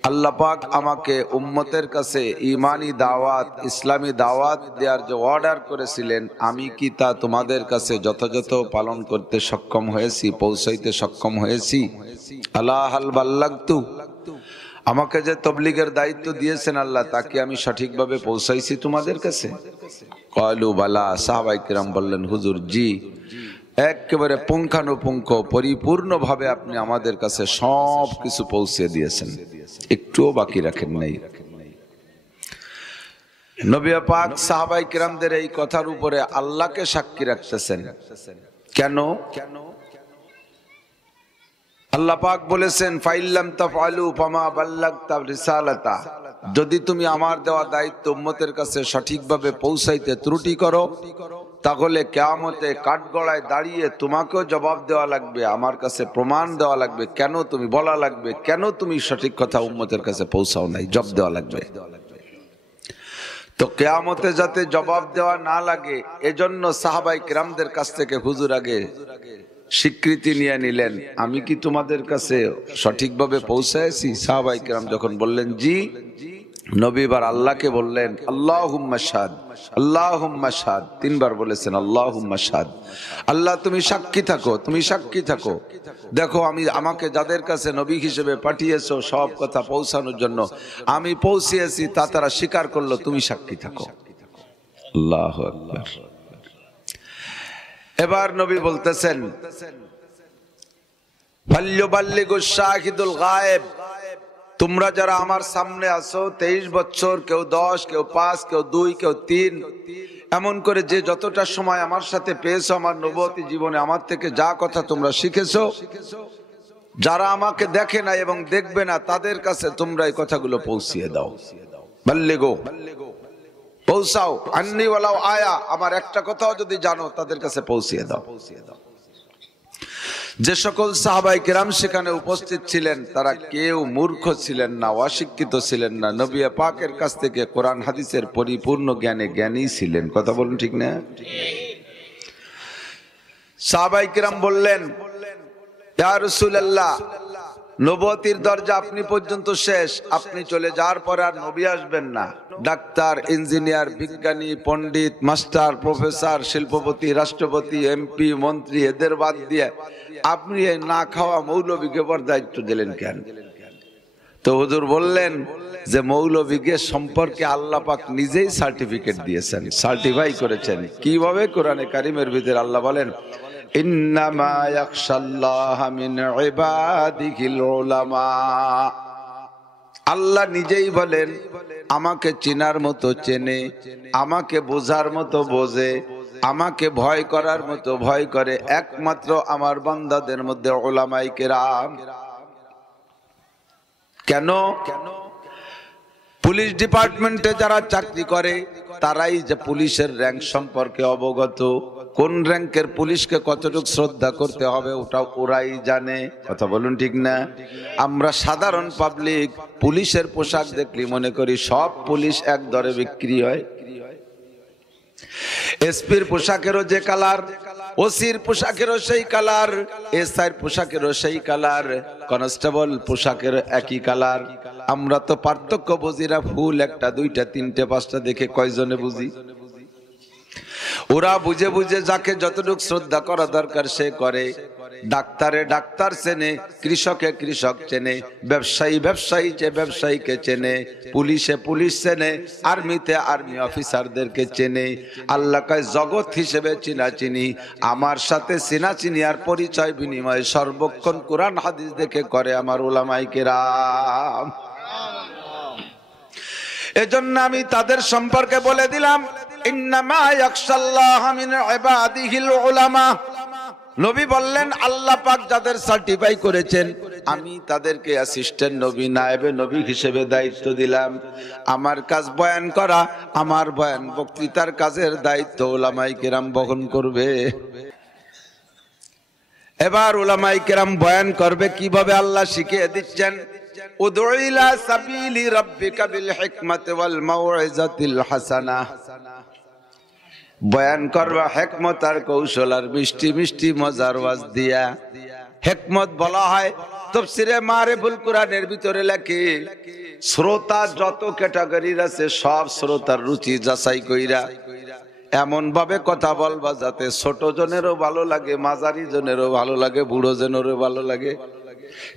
আল্লাহ পাক আমাকে উম্মতের কাছে ঈমানি দাওয়াত, ইসলামী দাওয়াত দেওয়ার যে অর্ডার করেছিলেন, আমি কি তা তোমাদের কাছে যথাযথ পালন করতে সক্ষম হয়েছি, পৌঁছাইতে সক্ষম হয়েছি? আলা হাল বাল্লাগতু, আমাকে যে তাবলীগের দায়িত্ব দিয়েছেন আল্লাহ, তাকে আমি সঠিকভাবে পৌঁছাইছি তোমাদের কাছে? ক্বালু বালা, সাহাবায়ে কিরাম বললেন, হুজুর জি, একেবারে পুঙ্খানুপুঙ্খ পরিপূর্ণভাবে আপনি আমাদের কাছে সব কিছু পৌঁছে দিয়েছেন, একটুও বাকি রাখেন নাই। নবী পাক সাহাবায়ে কিরামদের এই কথার উপরে আল্লাহকে সাক্ষী রাখতেছেন। কেন? আল্লাহ পাক বলেছেন, ফাইল্লাম তাফআলু ফামা বাল্লাগতা রিসালাতা, যদি তুমি আমার দেওয়া দায়িত্ব উম্মতের কাছে সঠিকভাবে পৌঁছাইতে ত্রুটি করো, তাহলে কিয়ামতে কাঠগড়ায় দাঁড়িয়ে তোমাকেও জবাব দেওয়া লাগবে, আমার কাছে প্রমাণ দেওয়া লাগবে, কেন তুমি বলা লাগবে কেন তুমি সঠিক কথা উম্মতের কাছে পৌঁছাও নাই, জবাব দেওয়া লাগবে। তো কিয়ামতে যাতে জবাব দেওয়া না লাগে এজন্য সাহাবায়ে কিরামদের কাছ থেকে হুজুর আগে স্বীকৃতি নিয়ে নিলেন, আমি কি তোমাদের কাছে সঠিকভাবে পৌঁছাইছি? সাহাবায়ে কিরাম যখন বললেন জি, নবী এবার আল্লাহকে বললেন আল্লাহুম্মা শাহাদ, আল্লাহুম্মা শাহাদ, 3 বার বলেছেন আল্লাহুম্মা শাহাদ। আল্লাহ তুমি সাক্ষী থাকো, তুমি সাক্ষী থাকো, দেখো আমাকে যাদের কাছে নবী হিসেবে পাঠিয়েছো সব কথা পৌঁছানোর জন্য আমি পৌঁছিয়েছি, তা তারা স্বীকার করলো, তুমি সাক্ষী থাকো। আল্লাহু আকবার। এবার নবী বলতেছেন ফাল্যুবাল্লিগুশ শাহিদুল গায়েব, তোমরা যারা আমার সামনে আছো 23 বছর, কেউ 10, কেউ 5, কেউ 2, কেউ 3, এমন করে যে যতটা সময় আমার সাথে পেয়েছো আমার নবুয়তি জীবনে, আমার থেকে যা কথা তোমরা শিখেছো, যারা আমাকে দেখে না এবং দেখবে না তাদের কাছে তোমরা এই কথাগুলো পৌঁছিয়ে দাও। বাল্লিগো, পৌঁছাও, আন্নি ওয়ালাউ আয়া, আমার একটা কথাও যদি জানো তাদের কাছে পৌঁছিয়ে দাও। যে সকল সাহাবায়ে কিরাম সেখানে উপস্থিত ছিলেন তারা কেউ মূর্খ ছিলেন না, অশিক্ষিত ছিলেন না, নবী পাকের কাছ থেকে কোরআন হাদিসের পরিপূর্ণ জ্ঞানী ছিলেন। কথা বলুন ঠিক না? সাহাবায়ে কিরাম বললেন ইয়া রাসূলুল্লাহ, নবুয়তির দরজা আপনি পর্যন্ত শেষ, আপনি চলে যাওয়ার পর আর নবী আসবেন না। ডাক্তার, ইঞ্জিনিয়ার, বিজ্ঞানী, পণ্ডিত, মাস্টার, প্রফেসর, শিল্পপতি, রাষ্ট্রপতি, এমপি, মন্ত্রী এদের বাদ দিয়ে আপনি এই না খাওয়া মৌলবীকে বড় দায়িত্ব দিলেন কেন? তো হুজুর বললেন যে মৌলবীকে সম্পর্কে আল্লাহ পাক নিজেই সার্টিফিকেট দিয়েছেন, সার্টিফাই করেছেন। কিভাবে? কোরআনে কারিমের ভিতরে আল্লাহ বলেন ইন্নামা ইয়াখশাল্লাহা মিন ইবাদিহিল উলামা, আল্লাহ নিজেই বলেন আমাকে চেনার মতো চেনে, আমাকে বোঝার মতো বোঝে, আমাকে ভয় করার মতো ভয় করে একমাত্র আমার বান্দাদের মধ্যে উলামায়ে কেরাম। কেন? পুলিশ ডিপার্টমেন্টে যারা চাকরি করে তারাই যে পুলিশের র্যাঙ্ক সম্পর্কে অবগত, কোন র্যাঙ্কের পুলিশকে কতটুকু শ্রদ্ধা করতে হবে ওটা ওরাই জানে। কথা বলুন ঠিক না? আমরা সাধারণ পাবলিক পুলিশের পোশাক দেখলি মনে করি সব পুলিশ এক দরে বিক্রি হয়। এসপির পোশাকেরও যে কালার, ওসির পোশাকেরও সেই কালার, এসআইর পোশাকেরও সেই কালার, কনস্টেবল পোশাকের একই কালার। আমরা তো পার্থক্য বুঝি না, ফুল 1টা 2টা 3টে 5টা দেখে কয়জনে বুঝি? ওরা বুঝে বুঝে যাকে যতটুকু শ্রদ্ধা করা দরকার সে করে। ডাক্তারে ডাক্তার চেনে, কৃষকে কৃষক চেনে, ব্যবসায়ী ব্যবসায়ীকে চেনে, পুলিশে পুলিশ চেনে, আর্মিতে আর্মি অফিসারদেরকে চেনে। আল্লাহ কয় জগৎ হিসেবে চিনাচিনি, আমার সাথে চিনাচিনি আর পরিচয় বিনিময় সর্বক্ষণ কোরআন হাদিস দেখে করে আমার উলামায়ে কেরাম। এজন্য আমি তাদের সম্পর্কে বলে দিলাম ইন্নামা ইয়াখশাল্লাহা মিন ইবাদিহিল উলামা। নবী বললেন আল্লাহ পাক যাদের সার্টিফাই করেছেন আমি তাদেরকে অ্যাসিস্ট্যান্ট নবী, নায়েবে নবী হিসেবে দায়িত্ব দিলাম। আমার কাজ বয়ান করা, আমার বয়ান বক্তৃতার কাজের দায়িত্ব উলামায়ে কেরাম বহন করবে। এবার উলামায়ে কেরাম বয়ান করবে কিভাবে আল্লাহ শিখিয়ে দিচ্ছেন। উদউ ইলা সাবিলি রাব্বিকা বিল হিকমাতি ওয়াল মাউইজাতিল হাসানাহ। বয়ান করবা হিকমত আর কৌশল আর মিষ্টি মিষ্টি মজার ওয়াজ দিয়া। হিকমত বলা হয় তাফসীরে মারিফুল কোরআনের ভিতরে লেখে শ্রোতা যত ক্যাটাগরির আছে সব শ্রোতার রুচি যাচাই কইরা এমন ভাবে কথা বলবা যাতে ছোট জনেরও ভালো লাগে, মাঝারি জনেরও ভালো লাগে, বুড়ো জনেরও ভালো লাগে।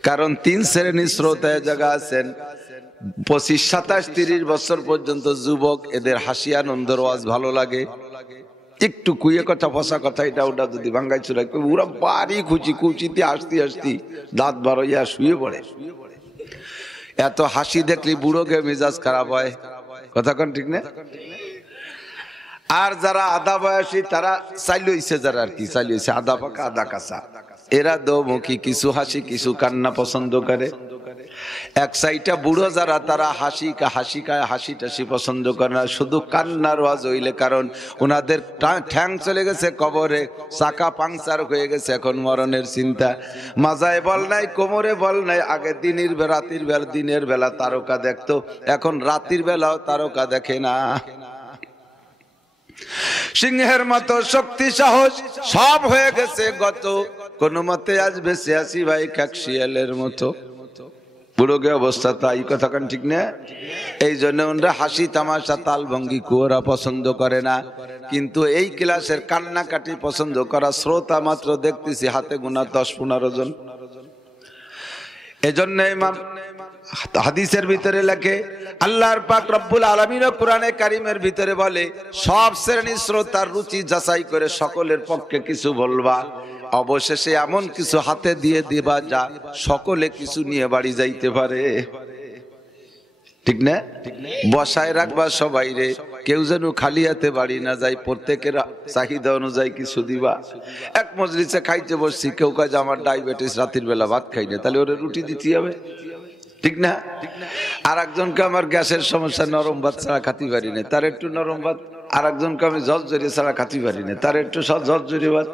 কারণ 3 শ্রেণীর শ্রোতা জায়গা আছেন, 25, 27, 30 বছর পর্যন্ত যুবক, এদের হাসি আনন্দের ওয়াজ ভালো লাগে। একটু কুইয়ে কথা ফসা কথা এটা ওটা যদি ভাঙ্গাই চুরাই ওরা বাড়ি কুচিতে আসতি দাঁত বার হইয়া শুয়ে পড়ে। এত হাসি দেখলি বুড়োকে মেজাজ খারাপ হয়। কথা কোন ঠিক না? আর যারা আধা বয়সী তারা চাইলইছে, যারা আর কি চাইলইছে আধা পাকা আধা কাঁচা, এরা দোমুখী, কিছু হাসি কিছু কান্না পছন্দ করে। এক সাইডটা বুড়ো যারা তারা হাসি টাসি পছন্দ করে না, শুধু কান্নার ওয়াজ হইলে, কারণ ওনাদের ঠ্যাং চলে গেছে কবরে, চাকা পাংচার হয়ে গেছে, এখন মরণের চিন্তা। মাজায় বল নাই, কোমরে বল নাই। আগে দিনের বেলা তারকা দেখতো, এখন রাতের বেলাও তারকা দেখে না। সিংহের মতো শক্তি সাহস সব হয়ে গেছে গত, কোন মতে আজ বেঁচে আছি ভাই কাকশিয়ালের মতো। বুড়োকে অবস্থা তাই, কথা কান ঠিক না? এই জন্য ওরা হাসি তামাশা তাল ভঙ্গি কুয়ারা পছন্দ করে না, কিন্তু এই ক্লাসের কান্নাকাটি পছন্দ করা শ্রোতা মাত্র দেখতেছি হাতে গোনা 10-15 জন। এজন্য ইমাম হাদিসের ভিতরে লেখে, আল্লাহর পাক রব্বুল আলামিন কোরআনে কারীমের ভিতরে বলে, সব শ্রেণীর শ্রোতার রুচি যাচাই করে সকলের পক্ষে কিছু বলবা, অবশেষে এমন কিছু হাতে দিয়ে দিবা যা সকলে কিছু নিয়ে বাড়ি যাইতে পারে। ঠিক না? বসায় রাখবা সবাই রে, কেউ যেন খালি হাতে বাড়ি না যায়, প্রত্যেকের চাহিদা অনুযায়ী কিছু দিবা। এক মজলিসে খাইতে বসছি, কেউ কয় যে আমার ডায়াবেটিস, রাতের বেলা ভাত খাই না, তাহলে ওরে রুটি দিতে হবে, ঠিক না? আর একজনকে আমার গ্যাসের সমস্যা, নরম ভাত ছাড়া খাতে পারি না, তার একটু নরম ভাত। আর একজনকে আমি ঝরঝরি ছাড়া খাতে পারি না, তার একটু ঝরঝরি ভাত।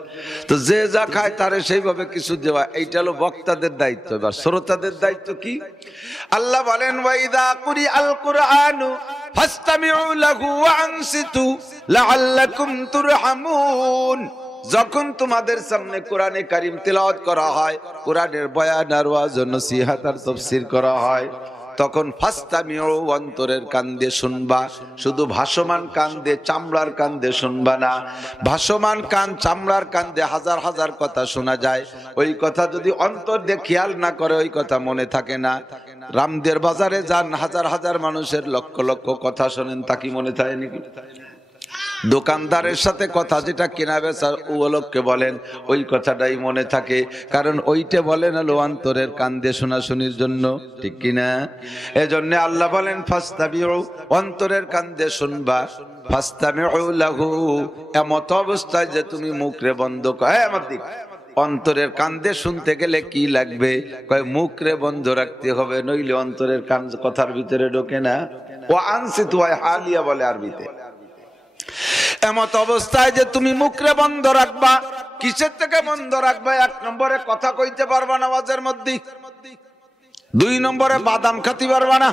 তো যে যা খায় তারে সেইভাবে কিছু দেওয়া, এইটা হলো বক্তাদের দায়িত্ব। এবার শ্রোতাদের দায়িত্ব কি? আল্লাহ বলেন, ওয়াইদা কুরি আল কুরআনু ফাসতামিউ লাহু ওয়া আনসিতু লাআল্লাকুম তুরহামুন। যখন তোমাদের সামনে কোরআনে কারীম তেলাওয়াত করা হয়, কোরআনের বয়ান আর ওয়াজ ও নসিহত আর তাফসীর করা হয়, তখন ফাসতামিউ, অন্তরের কান দিয়ে শুনবা। শুধু ভাসমান কান দিয়ে, চামড়ার কান দিয়ে শুনবা না। ভাসমান কান, চামড়ার কান দিয়ে হাজার হাজার কথা শোনা যায়, ওই কথা যদি অন্তর দিয়ে খেয়াল না করে ওই কথা মনে থাকে না। রামদের বাজারে যান, হাজার হাজার মানুষের লক্ষ লক্ষ কথা শোনেন, তা কি মনে থাকে নাকি? দোকানদারের সাথে কথা যেটা কেনা বেচা উপলক্ষে বলেন, ওই কথাটাই মনে থাকে, কারণ ওইটা বলেন হলো অন্তরের কান দিয়ে শোনাশুনির জন্য, ঠিক কিনা? এজন্য আল্লাহ বলেন ফাসতাবিউ, অন্তরের কান দিয়ে শুনবা। ফাসতামিউ লাহু, এমত অবস্থায় যে তুমি মুখ রে বন্ধ কর। আমার দিক, অন্তরের কান দিয়ে শুনতে গেলে কি লাগবে? কয় মুখ রে বন্ধ রাখতে হবে, নইলে অন্তরের কান কথার ভিতরে ঢোকে না। ও আনসিতু হালিয়া বলে আরবিতে। এমত অবস্থায় যে তুমি মুখরে বন্ধ রাখবা। কিসের থেকে বন্ধ রাখবা? 1 নম্বরে কথা কইতে পারবা না ওয়াজের মধ্যে, 2 নম্বরে বাদাম খাতি পারবা না,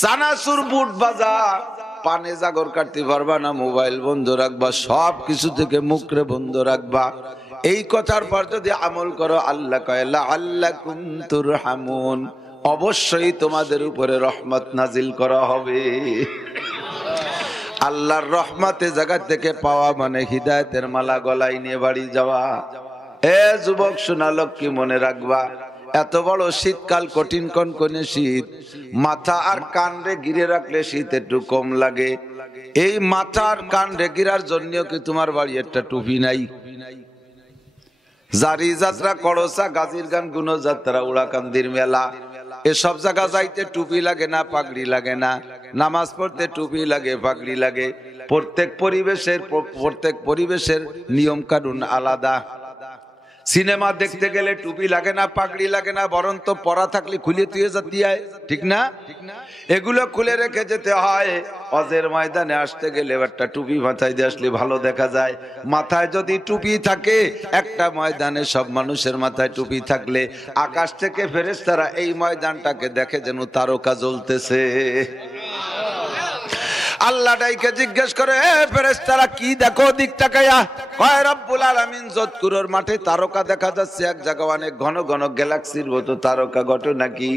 সানাসুর বুট বাজা, পানে জাগর কাটতে পারবা না, মোবাইল বন্ধ রাখবা, সব কিছু থেকে মুখরে বন্ধ রাখবা। এই কথার পর যদি আমল করো, আল্লাহ কয় লাআল্লাকুম তুরহামুন, অবশ্যই তোমাদের উপরে রহমত নাজিল করা হবে। আল্লাহর রহমতে জায়গা থেকে পাওয়া মানে হিদায়াতের মালা গলায় নিয়ে বাড়ি যাওয়া। এ যুবক সোনা লক্ষ্মী, মনে রাখবা, এত বড় শীতকাল, কঠিন কনকনে শীত, মাথা আর কান রে ঘিরে রাখলে শীত একটু কম লাগে। এই মাথা আর কান রে ঘিরার জন্য কি তোমার বাড়ি একটা টুপি নাই? জারি যাত্রা, করসা, গাজীর গান, গুণযাত্রা, উড়াকান্দির মেলা, এসব জায়গা যাইতে টুপি লাগে না, পাগড়ি লাগে না। নামাজ পড়তে টুপি লাগে, পাগড়ি লাগে। প্রত্যেক পরিবেশের নিয়ম কানুন আলাদা। সিনেমা দেখতে গেলে টুপি লাগে না, পাগড়ি লাগে না, বরং তো পরা থাকলে খুলে তুই যেতে হয়, ঠিক না? এগুলো খুলে রেখে যেতে হয়। হজের ময়দানে আসতে গেলে একটা টুপি মাথায় দিয়ে আসলে ভালো দেখা যায়। মাথায় যদি টুপি থাকে, একটা ময়দানে সব মানুষের মাথায় টুপি থাকলে আকাশ থেকে ফেরেশতারা এই ময়দানটাকে দেখে যেন তারকা জ্বলতেছে। আল্লাহ ডাইকে জিজ্ঞেস করে, ফেরেশতারা কি দেখো দিক তাকায়া? কয় রব্বুল আলামিন যৎকুরোর মাঠে তারকা দেখা যাচ্ছে, এক জায়গায় অনেক ঘন ঘন গ্যালাক্সির মতো তারকা। ঘটনা কি?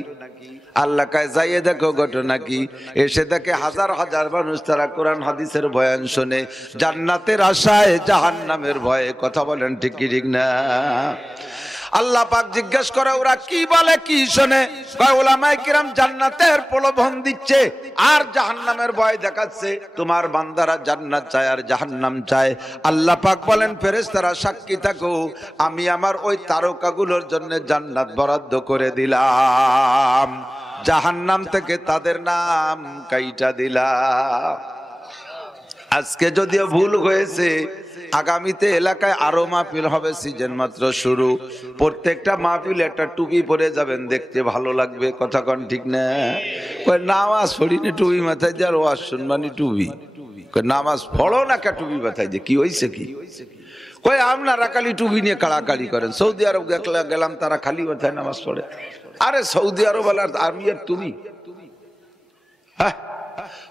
আল্লাহ কয় যাইয়ে দেখো ঘটনা কি। এসে দেখে হাজার হাজার মানুষ, তারা কোরআন হাদিসের বয়ান শোনে, জান্নাতের আশায় জাহান্নামের ভয়ে। কথা বলেন ঠিক কি ঠিক না? আল্লাহ পাক জিজ্ঞেস করে, ওরা কি বলে, কি শোনে? কয় উলামায়ে কিরাম জান্নাতের প্রলোভন দিচ্ছে আর জাহান্নামের ভয় দেখাচ্ছে। তোমার বান্দারা জান্নাত চায় আর জাহান্নাম চায়। আল্লাহ পাক বলেন, ফেরেশতারা সাক্ষী থাকো, আমি আমার ওই তারকাগুলোর জন্য জান্নাত বরাদ্দ করে দিলাম, জাহান্নাম থেকে তাদের নাম কাইটা দিলাম। আজকে যদিও ভুল হয়েছে, আগামীতে এলাকায় আরো মাহফিল হবে, সিজন মাত্র শুরু। প্রত্যেকটা মাহফিল একটা টুপি পরে যাবেন, দেখতে ভালো লাগবে। কথা কন ঠিক না? নামাজ পড়ি না টুপি মাথায় দিয়ে, আর ওয়াজ শুনবানি টুপি। নামাজ পড়ো না কা টুপি মাথায় দিয়ে, কি হয়েছে কি? কই আপনারা খালি টুপি নিয়ে কাড়াকাড়ি করেন। সৌদি আরব গেলাম, তারা খালি মাথায় নামাজ পড়ে। আরে সৌদি আরব আমি আর তুমি, হ্যাঁ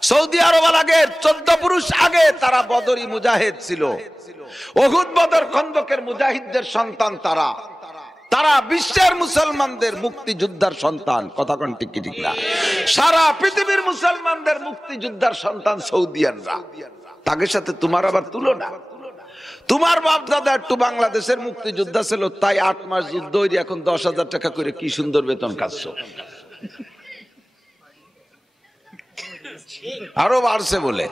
সৌদি আরব আগে 14 পুরুষ আগে তারা বদরি মুজাহিদ ছিল, উহুদ বদর খন্দকের মুজাহিদদের সন্তান তারা। তারা বিশ্বের মুসলমানদের মুক্তিযোদ্ধার সন্তান। কথা কোন ঠিক কি ঠিক না? সারা পৃথিবীর মুসলমানদের মুক্তিযোদ্ধার সন্তান সৌদিয়ানরা। তাদের সাথে তোমার আবার তুলনা? তোমার বাপ দাদা একটু বাংলাদেশের মুক্তিযোদ্ধা ছিল, তাই 8 মাস যুদ্ধ হইলে এখন 10,000 টাকা করে কি সুন্দর বেতন কাটছো। আরো বাড়ছে বলে,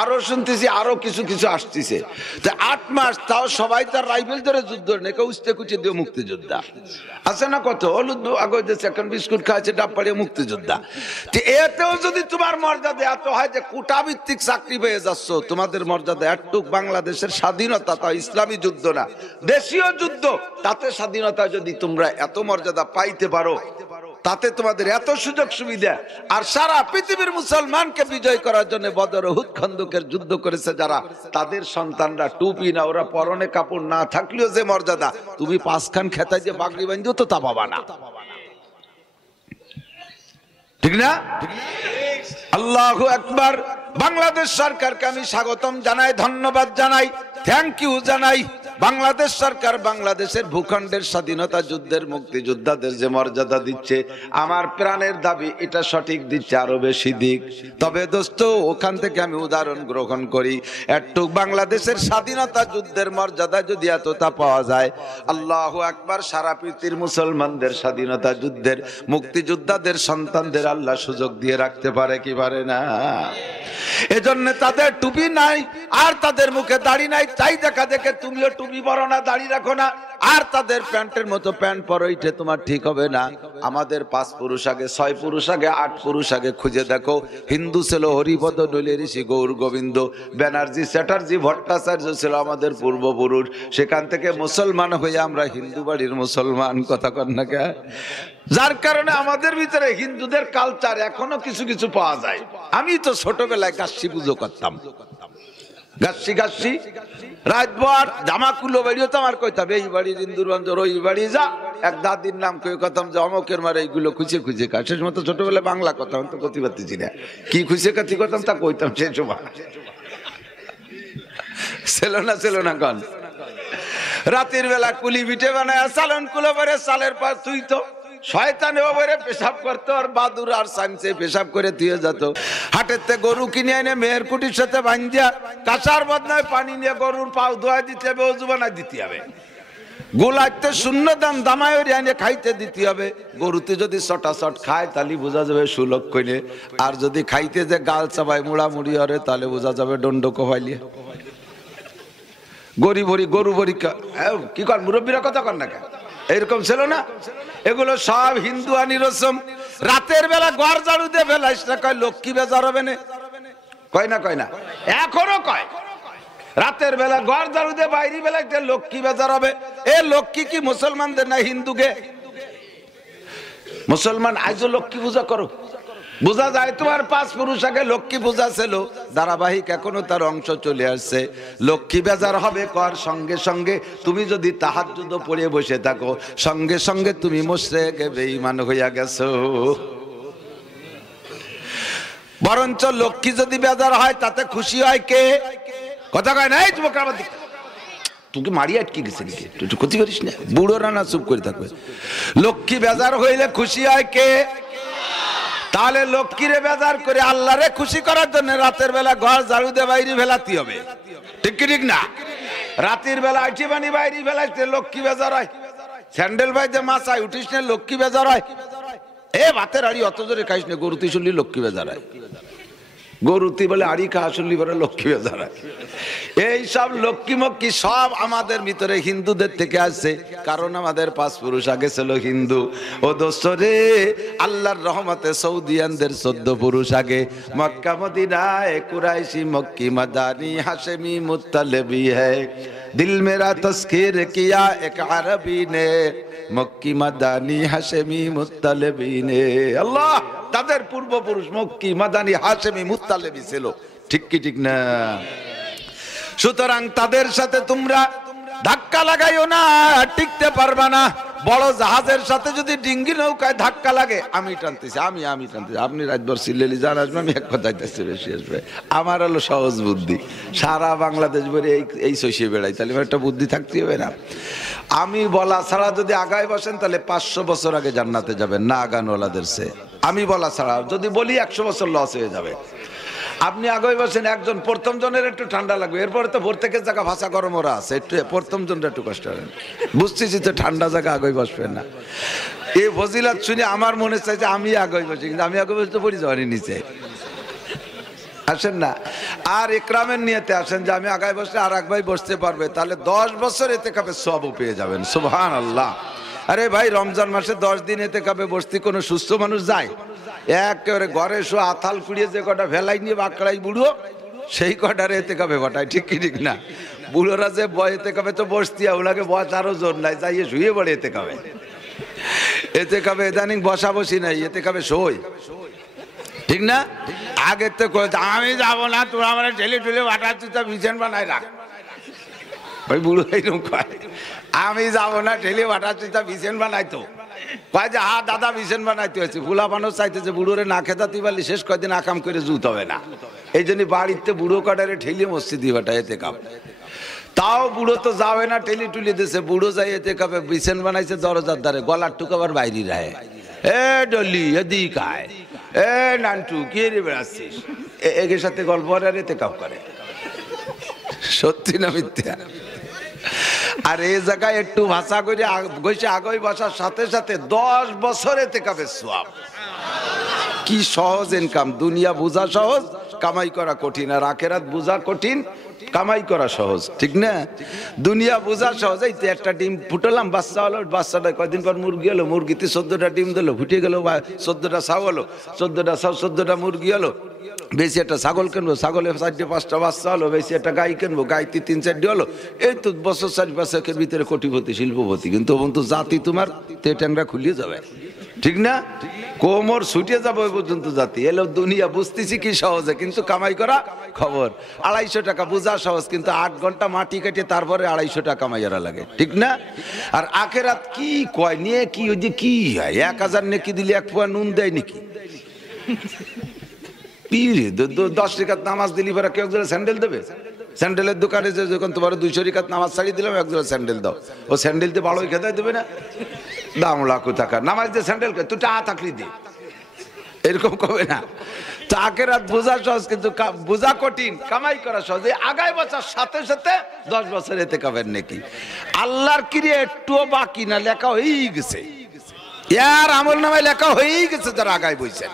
আরো শুনতেছি আরো কিছু কিছু আসতেছে। 8 মাস তাও সবাই তার রাইফেল ধরে যুদ্ধ নেই, কেউ উস্তে কুচে দিয়ে মুক্তিযোদ্ধা আছে না? কত হলুদ আগে এখন বিস্কুট খাওয়াচ্ছে, ডাব পাড়িয়ে মুক্তিযোদ্ধা। এতেও যদি তোমার মর্যাদা এত হয় যে কোটা ভিত্তিক চাকরি পেয়ে যাচ্ছ, তোমাদের মর্যাদা একটুক বাংলাদেশের স্বাধীনতা, তা ইসলামী যুদ্ধ না, দেশীয় যুদ্ধ, তাতে স্বাধীনতা যদি তোমরা এত মর্যাদা পাইতে পারো, তাতে তোমাদের এত সুযোগ সুবিধা, আর সারা পৃথিবীর মুসলমানকে বিজয় করার জন্য বদর উহুদ খন্দকের যুদ্ধ করেছে যারা, তাদের সন্তানরা টুপি না, ওরা পরনে কাপড় না থাকলেও যে মর্যাদা, তুমি 5 খান খেতায় যে বাগড়ি বাঁধিও তো তা পাবা না। ঠিক না? আল্লাহু আকবার। বাংলাদেশ সরকারকে আমি স্বাগতম জানাই, ধন্যবাদ জানাই, থ্যাংক ইউ জানাই। বাংলাদেশ সরকার বাংলাদেশের ভূখণ্ডের স্বাধীনতা যুদ্ধের মুক্তিযোদ্ধাদের যে মর্যাদা দিচ্ছে, আমার প্রাণের দাবি এটা সঠিক দিচ্ছে, আরো বেশি দিক। তবে দোস্ত, ওখান থেকে আমি উদাহরণ গ্রহণ করি, একটু বাংলাদেশের স্বাধীনতা যুদ্ধের মর্যাদা যদি এতটা পাওয়া যায়, আল্লাহু আকবার, সারা পৃথিবীর মুসলমানদের স্বাধীনতা যুদ্ধের মুক্তিযোদ্ধাদের সন্তানদের আল্লাহ সুযোগ দিয়ে রাখতে পারে কি পারে না? এজন্য তাদের টুপি নাই, আর তাদের মুখে দাড়ি নাই, তাই দেখা দেখে তুমিও টুপি পরো না, দাড়ি রাখো না, আর তাদের প্যান্টের মতো প্যান্ট পরো, এটা তোমার ঠিক হবে না। আমাদের 5 পুরুষ আগে, 6 পুরুষ আগে, 8 পুরুষ আগে খুঁজে দেখো, হিন্দু ছিল হরিপদ, নইলে ঋষি গৌর গোবিন্দ, ব্যানার্জি চ্যাটার্জি ভট্টাচার্য ছিল আমাদের পূর্বপুরুষ। সেখান থেকে মুসলমান হয়ে আমরা হিন্দু বাড়ির মুসলমান। কথা কন না কে? যার কারণে আমাদের ভিতরে হিন্দুদের কালচার এখনো কিছু কিছু পাওয়া যায়। আমি তো ছোটবেলায় গাছি পুজো করতাম, গাছি রাতভর জামাকুলো বাড়িও তো আমার কইতাম, এই বাড়ির ইন্দুর বাঞ্জর, ওই বাড়ি যা, এক দাদির নাম কই কথাম যে অমকের মারে এইগুলো খুঁজে খুঁজে খায়। সে সময় তো ছোটবেলায় বাংলা কথা তো কথি পারতেছি না, কি খুঁজে কাতি করতাম তা কইতাম সে সময়। ছিল না কন? রাতের বেলা কুলি পিঠে বানায় চালন কুলো পরে চালের পর তুই তো শয়তান এবারে পেশাব করতো, আর বাদুর আর সাইন্সে পেশাব করে দিয়ে যেত। হাটেতে গরু কিনে এনে মেয়ের কুটির সাথে বাঁধিয়া কাঁচার বদনায় পানি নিয়ে গরুর পাও ধোয়া দিতে হবে, অজু বানায় দিতে হবে, গোলাইতে শূন্য দাম দামায় এনে খাইতে দিতে হবে। গরুতে যদি চটাচট খায় তাহলে বোঝা যাবে সুলভ কইলে, আর যদি খাইতে যে গাল চাবায় মুড়ামুড়ি হরে তাহলে বোঝা যাবে দণ্ড কহাইলে। গরু ভরি কি কর, মুরব্বীরা কথা কর না কেন? এরকম ছিল না? এগুলো সব হিন্দু আনি রসম। রাতের বেলা ঘর ঝাড়ু দিয়ে ফেলাইস না, কয় লক্ষ্মী বেজার হবে না, কয় না এখনো কয়, রাতের বেলা ঘর ঝাড়ু দিয়ে বাইরে বেলা লক্ষ্মী বেজার হবে। এ লক্ষ্মী কি মুসলমানদের না হিন্দুকে? মুসলমান আজও লক্ষ্মী পূজা করো, বোঝা যায় তোমার 5 পুরুষ আগে লক্ষ্মী পূজা ছিল, ধারাবাহিক এখনো তার অংশ চলে আসছে। লক্ষ্মী বেজার হবে কর সঙ্গে সঙ্গে, তুমি যদি তাহাজ্জুদ পড়ে বসে থাকো, সঙ্গে সঙ্গে তুমি মুশরিক বেঈমান হইয়া গেছো। বরঞ্চ লক্ষ্মী যদি বেজার হয় তাতে খুশি হয় কে? কথা কয় না? এই তোমাকে আমার দিকে তোকে মারি আটকে গেছে নাকি, তুই ক্ষতি করিস না, বুড়োরা না চুপ করে থাকবে। লক্ষ্মী বেজার হইলে খুশি হয় কে? তাহলে লক্ষ্মীরে বেজার করে আল্লাহরে খুশি করার জন্য রাতের বেলা ঘর ঝাড়ু দিয়ে বাইরে ফেলাতে হবে, ঠিক কি ঠিক না? রাতের বেলা আইটি বানি বাইরে ফেলাইতে লক্ষ্মী বেজার হয়। স্যান্ডেল বাইতে মাছায় উঠিস না, লক্ষ্মী বেজার হয়। এ ভাতের আড়ি অত জোরে খাইস না, গরুতে শুনলি লক্ষ্মী বেজার হয়। গরুতি বলে আড়ি খা শুনলি বলে লক্ষ্মী বেজারা। এই সব লক্ষ্মী মক্কি সব আমাদের ভিতরে হিন্দুদের থেকে আসছে, কারণ আমাদের 5 পুরুষ আগে ছিল হিন্দু। ও দোস্ত রে, আল্লাহর রহমতে সৌদিয়ানদের 14 পুরুষ আগে। মক্কা মদিনায় কুরাইশি মক্কি মাদানি হাশেমি মুত্তালিবি है, दिल मेरा तस्कीर किया एक अरबी ने, মক্কি মাদানি হাশেমি মুত্তালিবি ने। আল্লাহ, তাদের পূর্বপুরুষ মক্কি মাদানি হাশেমি মুত্তালিবি ছিল, ঠিক কি ঠিক না? সুতরাং তাদের সাথে তোমরা ধাক্কা লাগাইও না, টিকতে পারবা না। বড় জাহাজের সাথে যদি ডিঙ্গি নৌকায় ধাক্কা লাগে, আমি টানতেছি, আমি টানতেছি, আপনি রাতভর সিলেলি যান আসবে, আমি এক কথায় বেশি আসবে। আমার হলো সহজ বুদ্ধি, সারা বাংলাদেশ ভরে এই শৈশে বেড়াই, তাহলে একটা বুদ্ধি থাকতে হবে না? আমি বলা ছাড়া যদি আগায় বসেন, তাহলে 500 বছর আগে জান্নাতে যাবেন না আগানওয়ালাদের সে। আমি বলা ছাড়া যদি বলি 100 বছর লস হয়ে যাবে। আপনি আগে বসেন, একজন প্রথম জনের একটু ঠান্ডা লাগবে, এরপরে তো ভোর থেকে জায়গা ভাষা গরম ওরা আছে, একটু প্রথম জনটা একটু কষ্ট হবে। বুঝতেছি তো ঠান্ডা জায়গা আগে বসবেন না। এই ফজিলাত শুনে আমার মনে চাইছে আমি আগে বসি, কিন্তু আমি আগে বসতে পড়ি যাওয়ারই নিচে আসেন না। আর ইকরামের নিয়তে আসেন যে আমি আগায় বসলে আর এক ভাই বসতে পারবে, তাহলে 10 বছর এতেকাফের সওয়াব পেয়ে যাবেন। সুবহানাল্লাহ। আরে ভাই, রমজান মাসে 10 দিন এতেকাফে বসতে কোনো সুস্থ মানুষ যায়? একেবারে ঘরে শো আথাল কুড়িয়ে যে কটা ভেলাই নিয়ে বাঁকড়াই বুড়ো, সেই কটার এতেকাফে ঘটায়, ঠিক কি ঠিক না? বুড়োরা যে এতেকাফে তো বসতি, ওনাকে বসারও জোর নাই, যাইয়ে শুয়ে পড়ে এতেকাফে। এতেকাফে ইদানিং বসা বসি নাই, এতেকাফে শোয়, ঠিক না? আগে তো আমি যাবো না, তোরা আমার ঠেলে ঠেলে বাটাচ্ছি, তা বিছান বানায় রাখ। ওই বুড়ো এইরকম কয়, আমি যাবো না, ঠেলে বাটাচ্ছি, তা বিছান বানাইতো। কয় যে হা দাদা বিছান বানাইতে হয়েছে। ফুলা মানুষ চাইতেছে বুড়োরে না খেতাতে পারলি শেষ কয়দিন আকাম করে জুত হবে না, এই জন্য বাড়িতে বুড়ো কাটারে ঠেলিয়ে মসজিদ বাটা এতে কাপ। তাও বুড়ো তো যাবে না, ঠেলি টুলি দিছে। বুড়ো যাই এতে কাপে বিছান বানাইছে দরজার দ্বারে, গলার টুক আবার বাইরে রায়। এ ডলি এদিক আয়, এ নান্টু কে রে বেড়াচ্ছিস, একের সাথে গল্প আর এতে কাপ করে। সত্যি না মিথ্যা? আর এই জায়গায় একটু ভাষা করে গেছে আগই বসার সাথে সাথে 10 বছর এতেকাফের সওয়াব। কি সহজ ইনকাম! দুনিয়া বোঝা সহজ, কামাই করা কঠিন। আর আখিরাত বোঝা কঠিন, কামাই করা সহজ, ঠিক না? দুনিয়া বোঝা সহজ। এই তো একটা ডিম ফুটালাম, বাচ্চা হলো, বাচ্চাটা কয়দিন পর মুরগি হলো, মুরগিতে 14টা ডিম দিলো, ফুটে গেল, 14টা ছাও হলো, 14টা ছাও 14টা মুরগি হলো। বেশি একটা ছাগল কিনবো, ছাগলের 4-5টা বাচ্চা হলো। বেশি একটা গাই কিনবো, গাইতে 3-4টি হলো। এই তো বছর 4-5 ভিতরে কোটিপতি, শিল্পপতি। কিন্তু জাতি তোমার ট্যাংরা খুলিয়ে যাবে, ঠিক না? কোমর ছুটিয়ে যাবে ওই পর্যন্ত জাতি। এলো দুনিয়া বুঝতেছি কি সহজে, কিন্তু কামাই করা খবর। 250 টাকা বোঝা সহজ, কিন্তু 8 ঘন্টা মাটি কেটে তারপরে 250 টাকা কামাইয়ারা লাগে, ঠিক না? আর আখেরাত কি কয় নিয়ে কি ওই যে কি হয়, 1000 নেকি দিলে 1 পোয়া নুন দেয় নাকি? 10 রিকাত নামাজ দিলি পরে কেউ একজোড়া স্যান্ডেল দেবে? স্যান্ডেলের দোকানে যে যখন তোমার 200 রিকাত নামাজ ছাড়িয়ে দিলাম, একজোড়া স্যান্ডেল দাও। ও স্যান্ডেল দিয়ে ভালোই খেতে দেবে না? দাম লাখ টাকা নামাজ দিয়ে স্যান্ডেল কে তুই টাকা থাকলি দে, এরকম কবে না? তো আখিরাত বোঝা সহজ, কিন্তু বোঝা কঠিন, কামাই করা সহজ। আগায় বছর সাথে সাথে 10 বছর এতেকাফের নেকি। আল্লাহর কিরে একটুও বাকি না, লেখা হয়েই গেছে। ইয়ার আমল নামায় লেখা হয়েই গেছে যারা আগায় বইছেন।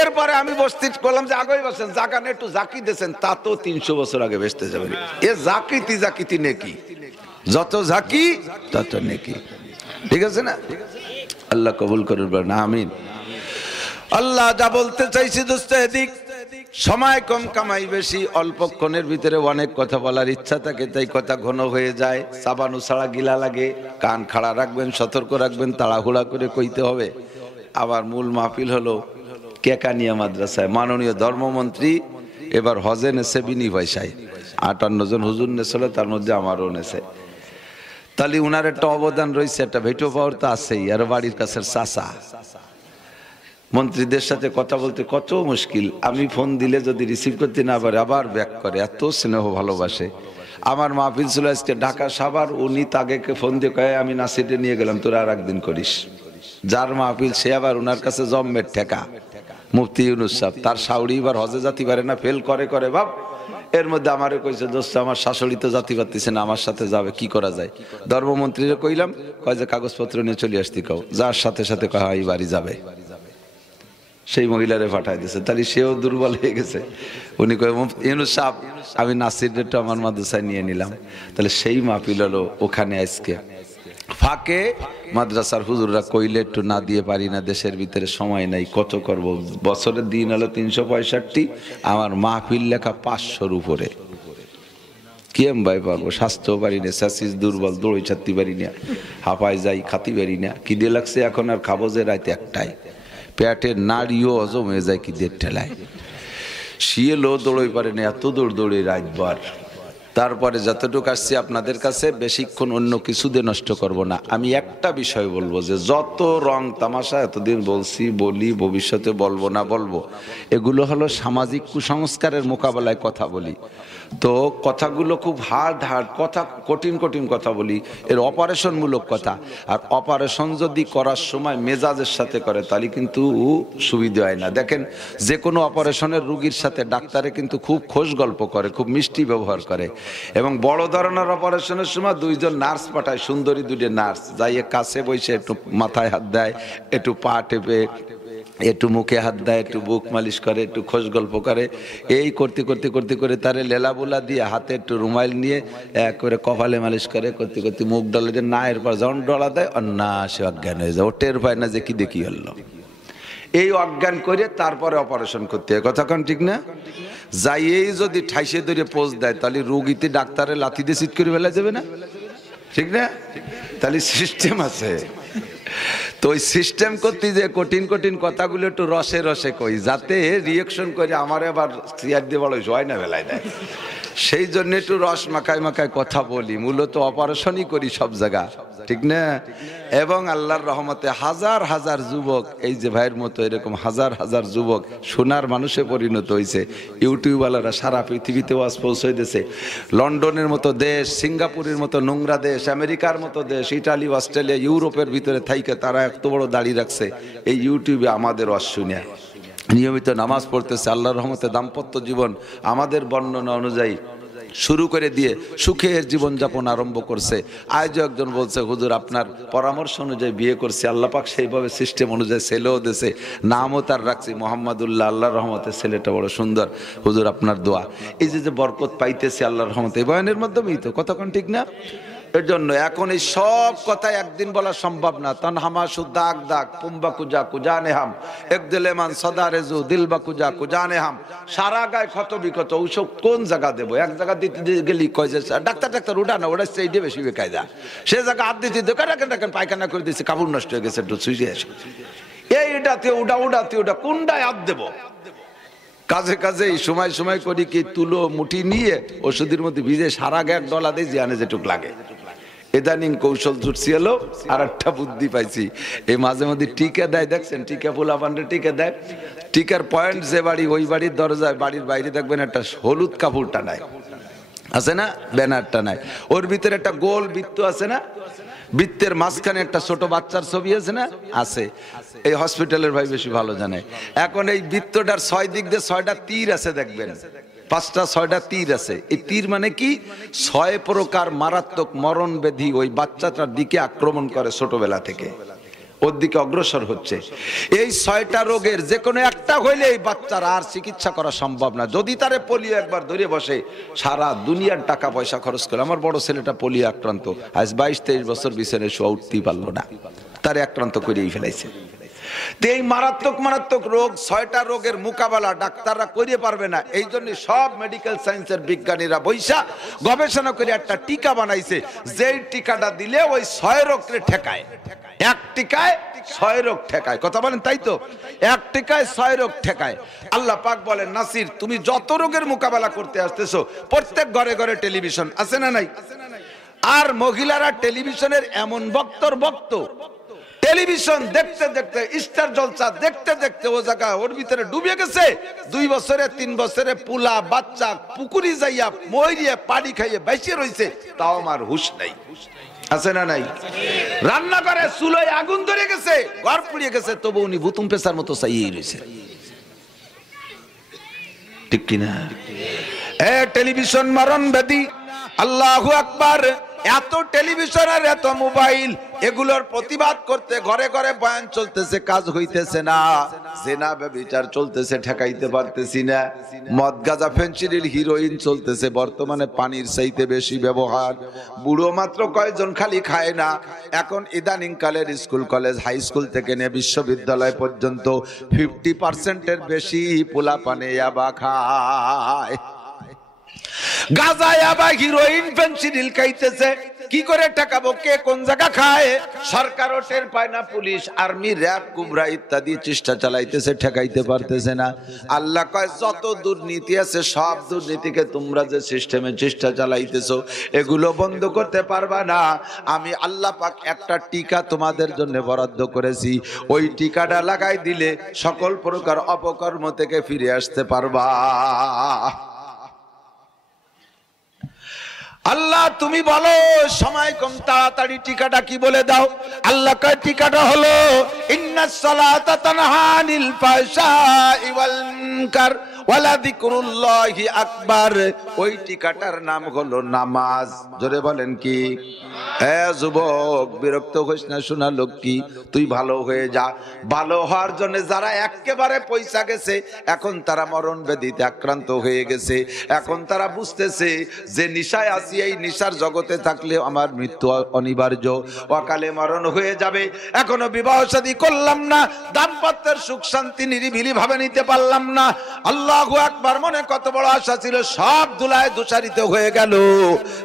এরপরে আমি বসতে করলাম যে আগে বসেন, জাকানে একটু জাকি দিয়েছেন, তা তো 300 বছর আগে বেচতে যাবেন। এ জাকিতি নেকি, যত ঝাঁকি তত নেকি, ঠিক আছে না? আল্লাহ কবুল করুন না, আমিন। আল্লাহ যা বলতে চাইছি দোস্ত, এদিক সময় কম, কামাই বেশি, অল্পক্ষণের ভিতরে অনেক কথা বলার ইচ্ছা থাকে, তাই কথা ঘন হয়ে যায়। চাবানো ছাড়া গিলা লাগে। কান খাড়া রাখবেন, সতর্ক রাখবেন, তাড়াহুড়া করে কইতে হবে। আবার মূল মাহফিল হলো কেকানিয়া মাদ্রাসায়। মাননীয় ধর্মমন্ত্রী এবার হজে নেছে বিনি পয়সায়, 58 জন হুজুর নেছিল, তার মধ্যে আমারও নেছে। তাহলে উনার একটা অবদান রয়েছে, একটা ভেটো পাওয়ার তো আছেই। আর বাড়ির কাছের চাচা, মন্ত্রীদের সাথে কথা বলতে কত মুশকিল। আমি ফোন দিলে যদি রিসিভ করতে না পারে আবার ব্যাক করে, এত স্নেহ ভালোবাসে। আমার মাহফিল ছিল আজকে ঢাকা সাভার, উনি তাকে ফোন দিয়ে কয়ে আমি নাসিরে নিয়ে গেলাম, তোরা আর একদিন করিস। যার মাহফিল সে আবার উনার কাছে জম্মের ঠেকা, মুফতি ইউনুস সাহেব। তার শাওড়ি এবার হজে যাতে পারে না, ফেল করে ভাব। এর মধ্যে আমারে কইছে, দোস্ত আমার শাশুড়ি তো জাতি পারতেছে না, আমার সাথে যাবে, কি করা যায়? ধর্মমন্ত্রীরে কইলাম, কয় যে কাগজপত্র নিয়ে চলে আসতে, কও। যার সাথে সাথে কয় এই বাড়ি যাবে। সেই মহিলারে পাঠাই দিয়েছে, তাহলে সেও দুর্বল হয়ে গেছে। উনি কয় ইউনুস সাহেব আমি নাসিরটা একটু আমার মাদ্রাসায় নিয়ে নিলাম। তাহলে সেই মাহফিল হলো ওখানে। আজকে ফাঁকে মাদ্রাসার হুজুররা কইলে একটু না দিয়ে পারি না, দেশের ভিতরে সময় নাই, কত করব, বছরের দিন হলো 365, আমার মাহফিল লেখা 500-র উপরে। কি আমি ভাই পারবো, স্বাস্থ্যও পারি না, স্যাসিস দুর্বল, দৌড়ি ছাড়তে পারি না, হাঁপায় যাই, খাতি পারি না। কি দিয়ে লাগছে এখন আর খাবো যে রাতে একটাই, পেটের নাড়িও হজম হয়ে যায় কি দিয়ে ঠেলায়। শিয়েলো দৌড়ই পারে না, এত দৌড়ে রাতবার। তারপরে যতটুকু আসছি আপনাদের কাছে, বেশিক্ষণ অন্য কিছু দিয়ে নষ্ট করব না। আমি একটা বিষয় বলবো যে যত রং তামাশা এতদিন বলি, ভবিষ্যতে বলবো না বলবো, এগুলো হলো সামাজিক কুসংস্কারের মোকাবেলায় কথা বলি। তো কথাগুলো খুব হার্ড কথা, কঠিন কথা বলি, এর অপারেশনমূলক কথা। আর অপারেশন যদি করার সময় মেজাজের সাথে করে তাহলে কিন্তু সুবিধা হয় না। দেখেন যে কোনো অপারেশনের রুগীর সাথে ডাক্তারে কিন্তু খুব খোশ গল্প করে, খুব মিষ্টি ব্যবহার করে। এবং বড় ধরনের অপারেশনের সময় 2জন নার্স পাঠায়, সুন্দরী 2 নার্স, যাইয়ে কাছে বসে একটু মাথায় হাত দেয়, একটু পা টেপে, একটু মুখে হাত দেয়, একটু বুক মালিশ করে, একটু খোশ গল্প করে। এই করতে তারে লেলাবোলা দিয়ে হাতে একটু রুমাইল নিয়ে করে কপালে মালিশ করতে মুখ ডলে দিয়ে, না এরপর যখন ডলা দেয় আর না, সে অজ্ঞান হয়ে যায়, ও টের পায় না যে কি দেখি হলো। এই অজ্ঞান করে তারপরে অপারেশন করতে হয়, কথা কোন ঠিক না? যাইয়েই যদি ঠাইসে ধরে পোজ দেয় তাহলে রোগীতে ডাক্তারের লাথি দিয়ে সিট করে ফেলা যাবে না, ঠিক না? তাহলে সিস্টেম আছে। তো ওই সিস্টেম করতে যে কঠিন কথাগুলো একটু রসে কই, যাতে রিয়েকশন করে আমার আবার চেয়ার দিয়ে বড় হয় না বেলায় দেয়। সেই জন্য একটু রস মাখায় কথা বলি। মূলত অপারেশনই করি সব জায়গা, ঠিক না? এবং আল্লাহর রহমতে হাজার যুবক, এই যে ভাইয়ের মতো এরকম হাজার যুবক সোনার মানুষে পরিণত হয়েছে। ইউটিউবওয়ালারা সারা পৃথিবীতে ওয়াজ পৌঁছে দিয়েছে। লন্ডনের মতো দেশ, সিঙ্গাপুরের মতো নোংরা দেশ, আমেরিকার মতো দেশ, ইটালি, অস্ট্রেলিয়া, ইউরোপের ভিতরে থাইকে তারা এত বড় দাঁড়িয়ে রাখছে এই ইউটিউবে আমাদের ওয়াজ শুনে। নিয়মিত নামাজ পড়তেছে, আল্লাহর রহমতে দাম্পত্য জীবন আমাদের বর্ণনা অনুযায়ী শুরু করে দিয়ে সুখের জীবনযাপন আরম্ভ করছে। আজও একজন বলছে, হুজুর আপনার পরামর্শ অনুযায়ী বিয়ে করছে, আল্লাহ পাক সেইভাবে সিস্টেম অনুযায়ী ছেলেও দিয়েছে, নামও তার রাখছি মোহাম্মদুল্লাহ, আল্লাহর রহমতে ছেলেটা বড় সুন্দর, হুজুর আপনার দোয়া। এই যে বরকত পাইতেছে আল্লাহর রহমতে এই বয়ানের মাধ্যমেই তো, কতক্ষণ ঠিক না? এর জন্য এখন এই সব কথা একদিন বলা সম্ভব না। তনহামা সুদাক দাগ পুম্বা কুজা কুজানে হাম এক দিলেমান সদা রেজু দিলবা কুজা কুজানে হাম। সারা গায়ে ক্ষত বিক্ষত, ওসব কোন জায়গা দেবো? এক জায়গা দিতে গেলি কয় যে ডাক্তার উঠা না, ওটা সেইটা বেশি বেকায়দা। সে জায়গা হাত দিতে দেখেন পায়খানা করে দিচ্ছে, কাপড় নষ্ট হয়ে গেছে, একটু সুইজে আসে, এইটাতে ওটা কোনটায় হাত দেবো? কাজে সময় করি কি, তুলো মুঠি নিয়ে ওষুধের মধ্যে ভিজে সারা গায়ে ডলা দিয়ে জিয়ানে যেটুক লাগে। ইদানিং কৌশল জুটছি হলো, আর একটা বুদ্ধি পাইছি, এই মাঝে মধ্যে টিকা দেয়, দেখছেন টিকা পোলা পান্ডে টিকা দেয়, টিকার পয়েন্ট যে বাড়ি, ওই বাড়ির দরজায়, বাড়ির বাইরে দেখবেন একটা হলুদ কাপড় টানায় আছে না, ব্যানার টানায়, ওর ভিতরে একটা গোল বৃত্ত আছে না, বৃত্তের মাঝখানে একটা ছোট বাচ্চার ছবি আছে না, আছে। এই হসপিটালের ভাই বেশি ভালো জানে। এখন এই বৃত্তটার 6 দিক দিয়ে 6টা তীর আছে, দেখবেন 5টা-6টা তীর আছে। এই তীর মানে কি? 6 প্রকার মারাত্মক মরণ ব্যাধি ওই বাচ্চাটার দিকে আক্রমণ করে ছোটবেলা থেকে, ওর দিকে অগ্রসর হচ্ছে। এই 6টা রোগের যে কোনো একটা হইলে এই বাচ্চার আর চিকিৎসা করা সম্ভব না। যদি তারে পোলিও একবার ধরে বসে, সারা দুনিয়ার টাকা পয়সা খরচ করে। আমার বড় ছেলেটা পোলিও আক্রান্ত, আজ 22-23 বছর বিছানায় শুয়ে উঠতেই পারলো না, তারে আক্রান্ত করেই ফেলাইছে। এই মারাত্মক রোগ, 6টা রোগের মোকাবেলা ডাক্তাররা করিয়ে পারবে না। এই জন্য সব মেডিকেল সায়েন্সের বিজ্ঞানীরা বৈশা গবেষণা করে একটা টিকা বানাইছে, যেই টিকাটা দিলে ওই 6 রোগকে ঠেকায়। এক টিকায় 6 রোগ ঠেকায়, কথা বলেন তাই তো? এক টিকায় 6 রোগ ঠেকায়। আল্লাহ পাক বলেন, নাসির তুমি যত রোগের মোকাবেলা করতে আসতেছো, প্রত্যেক ঘরে টেলিভিশন আছে না নাই? আর মহিলারা টেলিভিশনের এমন বক্ত টেলিভিশন দেখতে স্টার জলসা দেখতে ও জায়গা ওর ভিতরে ডুবে গেছে। 2 বছরে 3 বছরে পুলা বাচ্চা পুকুরি যাইয়া মরিয়ে পানি খাইয়ে বেঁচে রয়েছে, তাও আমার হুশ নাই, আছে না নাই? রান্না করে চুলোয় আগুন ধরে গেছে, ঘর পুড়িয়ে গেছে, তবু উনি ভুতুম পেশার মতো চাইয়েই রয়েছে, ঠিক কিনা? টেলিভিশন মরণ ব্যাধি। আল্লাহু আকবার। এত টেলিভিশন আর এত মোবাইল, এগুলোর প্রতিবাদ করতে ঘরে ঘরে বয়ান চলতেছে, কাজ হইতেছে না। জেনা ব্যভিচার চলতেছে, ঠেকাইতে পারতেছি না। মদ গাঁজা ফেনসিডিল হিরোইন চলতেছে, বর্তমানে পানির চাইতে বেশি ব্যবহার। বুড়ো মাত্র কয়জন খালি খায় না, এখন ইদানিং কালের স্কুল কলেজ হাই স্কুল থেকে নিয়ে বিশ্ববিদ্যালয় পর্যন্ত 50%-এর বেশি পোলাপানে ইয়াবা খায়। গাঁজা ইয়াবা হিরোইন ফেনসিডিল খাইতেছে, কি করে ঠেকাবো? কে কোন জায়গা খায়? সরকারও টের পায় না, পুলিশ আর্মি র্যাব কুবরা ইত্যাদি চেষ্টা চালাইতেছে, ঠেকাইতে পারতেছে না। আল্লাহ কয় যত দুর্নীতি আছে সব দুর্নীতিকে তোমরা যে সিস্টেমে চেষ্টা চালাইতেছো এগুলো বন্ধ করতে পারবা না। আমি আল্লাহ পাক একটা টিকা তোমাদের জন্য বরাদ্দ করেছি, ওই টিকাটা লাগাই দিলে সকল প্রকার অপকর্ম থেকে ফিরে আসতে পারবা। আল্লাহ তুমি বলো, সময় কম, তাড়াতাড়ি টিকাটা কি বলে দাও। আল্লাহ কয় টিকাটা হলো ইন্নাস সালাতা তানহা আনিল ফাহশাই ওয়াল মুনকার ওয়ালা যিকরুল্লাহি আকবার। ওই টিকাটার নাম হলো নামাজ। জোরে বলেন কি? যুবক বিরক্ত হইস না, শোনা লোক কি, তুই ভালো হয়ে যা। ভালো হওয়ার জন্য যারা একেবারে পয়সা গেছে, এখন তারা মরণ ব্যাধিতে আক্রান্ত হয়ে গেছে। এখন তারা বুঝতেছে যে নিশায় আছি, এই নিশার জগতে থাকলে আমার মৃত্যু অনিবার্য, অকালে মরণ হয়ে যাবে। এখনো বিবাহ শাদী করলাম না, দাম্পত্যের সুখ শান্তি নিরিবিলি ভাবে নিতে পারলাম না। আল্লাহু আকবার, মনে কত বড় আশা ছিল, সব ধুলায় দূষারিত হয়ে গেল।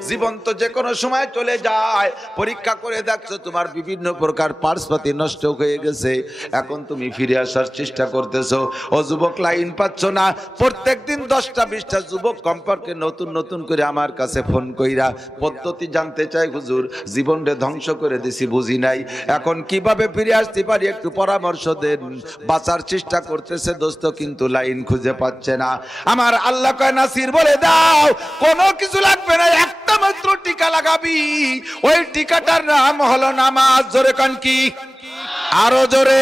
জীবন তো যে কোনো সময় চলে যায়। পরীক্ষা করে দেখছো তোমার বিভিন্ন প্রকার পার্সপাতি নষ্ট হয়ে গেছে, এখন তুমি ফিরে আসার চেষ্টা করতেছো। ও যুবক, লাইন পাচ্ছ না। প্রত্যেকদিন 10টা-20টা যুবক কমপক্ষে নতুন নতুন করে আমার কাছে ফোন কইরা পদ্ধতি জানতে চাই, হুজুর জীবনটা ধ্বংস করে দিছি, বুঝি নাই, এখন কিভাবে ফিরে আসতে পারি একটু পরামর্শ দেন। বাঁচার চেষ্টা করতেছে দোস্ত, কিন্তু লাইন খুঁজে পাচ্ছে না। আমার আল্লাহ কয় নাসির বলে দাও, কোনো কিছু লাগবে না, একটা মাত্র টিকা লাগাবি, ওই টিকাটার নাম হলো নামাজ। জোরে কান কি? আরো জোরে।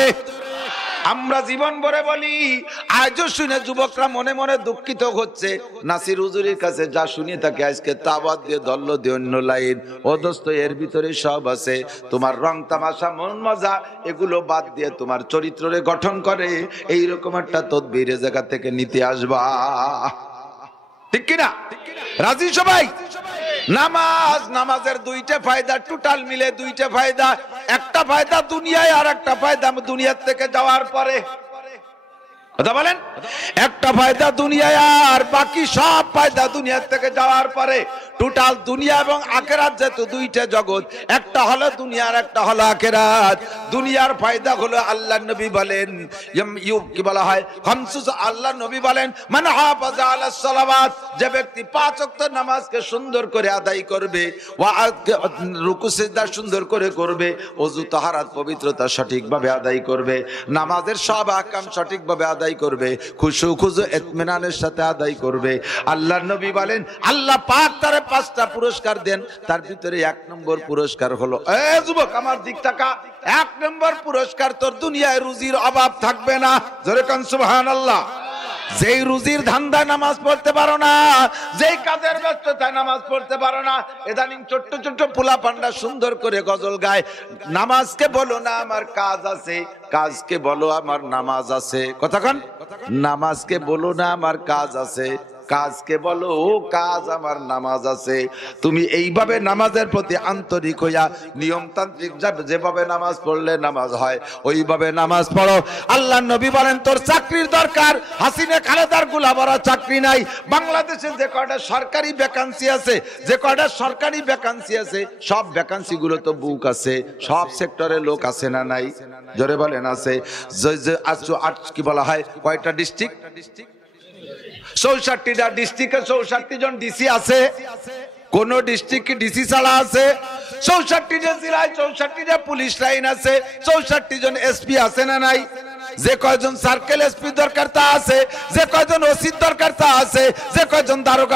আমরা জীবন ভরে বলি, আজও শুনে যুবকরা মনে মনে দুঃখিত হচ্ছে। নাসির হুজুরের কাছে যা শুনি তাকে আজকে তা বাদ দিয়ে ধরল দিয়ে অন্য লাইন। ও দোস্ত, এর ভিতরে সব আছে। তোমার রং তামাশা মন মজা এগুলো বাদ দিয়ে তোমার চরিত্রে গঠন করে এইরকম একটা তদবির জায়গা থেকে নিতে আসবা। ঠিক কিনা? রাজি সবাই? নামাজ, নামাজের দুইটা ফায়দা, টোটাল মিলে দুইটা ফায়দা। একটা ফায়দা দুনিয়ায়, আর একটা ফায়দা দুনিয়ার থেকে যাওয়ার পরে। কথা বলেন? একটা ফায়দা দুনিয়ায়, আর বাকি সব ফায়দা দুনিয়ার থেকে যাওয়ার পরে। টোটাল দুনিয়া এবং আখিরাত যেহেতু দুইটা জগৎ, একটা হলো দুনিয়া আর একটা হলো আখিরাত। দুনিয়ার ফায়দা হলো আল্লাহর নবী বলেন, কি বলা হয়, খামসুস, আল্লাহর নবী বলেন মান হাফাজা আলাস সালাওয়াত, যে ব্যক্তি 5 ওয়াক্ত নামাজকে সুন্দর করে আদায় করবে, ওয়া রুকু সিজদা সুন্দর করে করবে, ওযু তাহারাত পবিত্রতা সঠিকভাবে আদায় করবে, নামাজের সব আহকাম সঠিকভাবে আদায় করবে, খুশু খুজু ইতমিনানের সাথে আদায় করবে, আল্লাহর নবী বলেন আল্লাহ পাক তারে 5টা পুরস্কার দেন। তার ভিতরে 1 নম্বর পুরস্কার হলো, যুবক আমার দিক তাকা, 1 নম্বর পুরস্কার, তোর দুনিয়ায় রুজির অভাব থাকবে না। জোরে কান সুবহানাল্লাহ। যেই রুজির ধান্দায় নামাজ পড়তে পারো না, যেই কাজের ব্যস্ততায় নামাজ পড়তে পারো না, ইদানিং ছোট্ট ছোট্ট পোলা পান্ডা সুন্দর করে গজল গায়, নামাজকে বলো না আমার কাজ আছে, কাজকে বলো আমার নামাজ আছে। কতক্ষণ? নামাজকে বলো না আমার কাজ আছে, কাজকে বলো ও কাজ আমার নামাজ আছে। তুমি এইভাবে নামাজের প্রতি আন্তরিক হইয়া নিয়মতান্ত্রিক যেভাবে নামাজ পড়লে নামাজ হয় ওইভাবে নামাজ পড়ো। আল্লাহর নবী বলেন তোর চাকরির দরকার, হাসিনা খালেদার গোলাবারা চাকরি নাই। বাংলাদেশে যে কয়টা সরকারি ভ্যাকান্সি আছে, যে কয়টা সরকারি ভ্যাকান্সি আছে, সব ভ্যাকান্সি গুলো তো বুক আছে, সব সেক্টরে লোক আছে না নাই? জোরে বলেন আছে। কি বলা হয়, কয়টা ডিস্ট্রিক্ট? 64টা ডিস্ট্রিক্টে 64 জন ডিসি আছে। কোন ডিস্ট্রিক্ট ডিসি ছাড়া আছে? 64টা জেলায় 64টা পুলিশ লাইন আছে, 64 জন এসপি আছে না নাই? যে কয়জন সার্কেল এসপি দরকার তা আছে, যে কয়জন ওসি দরকার তা আছে, যে কয়জন দারোগা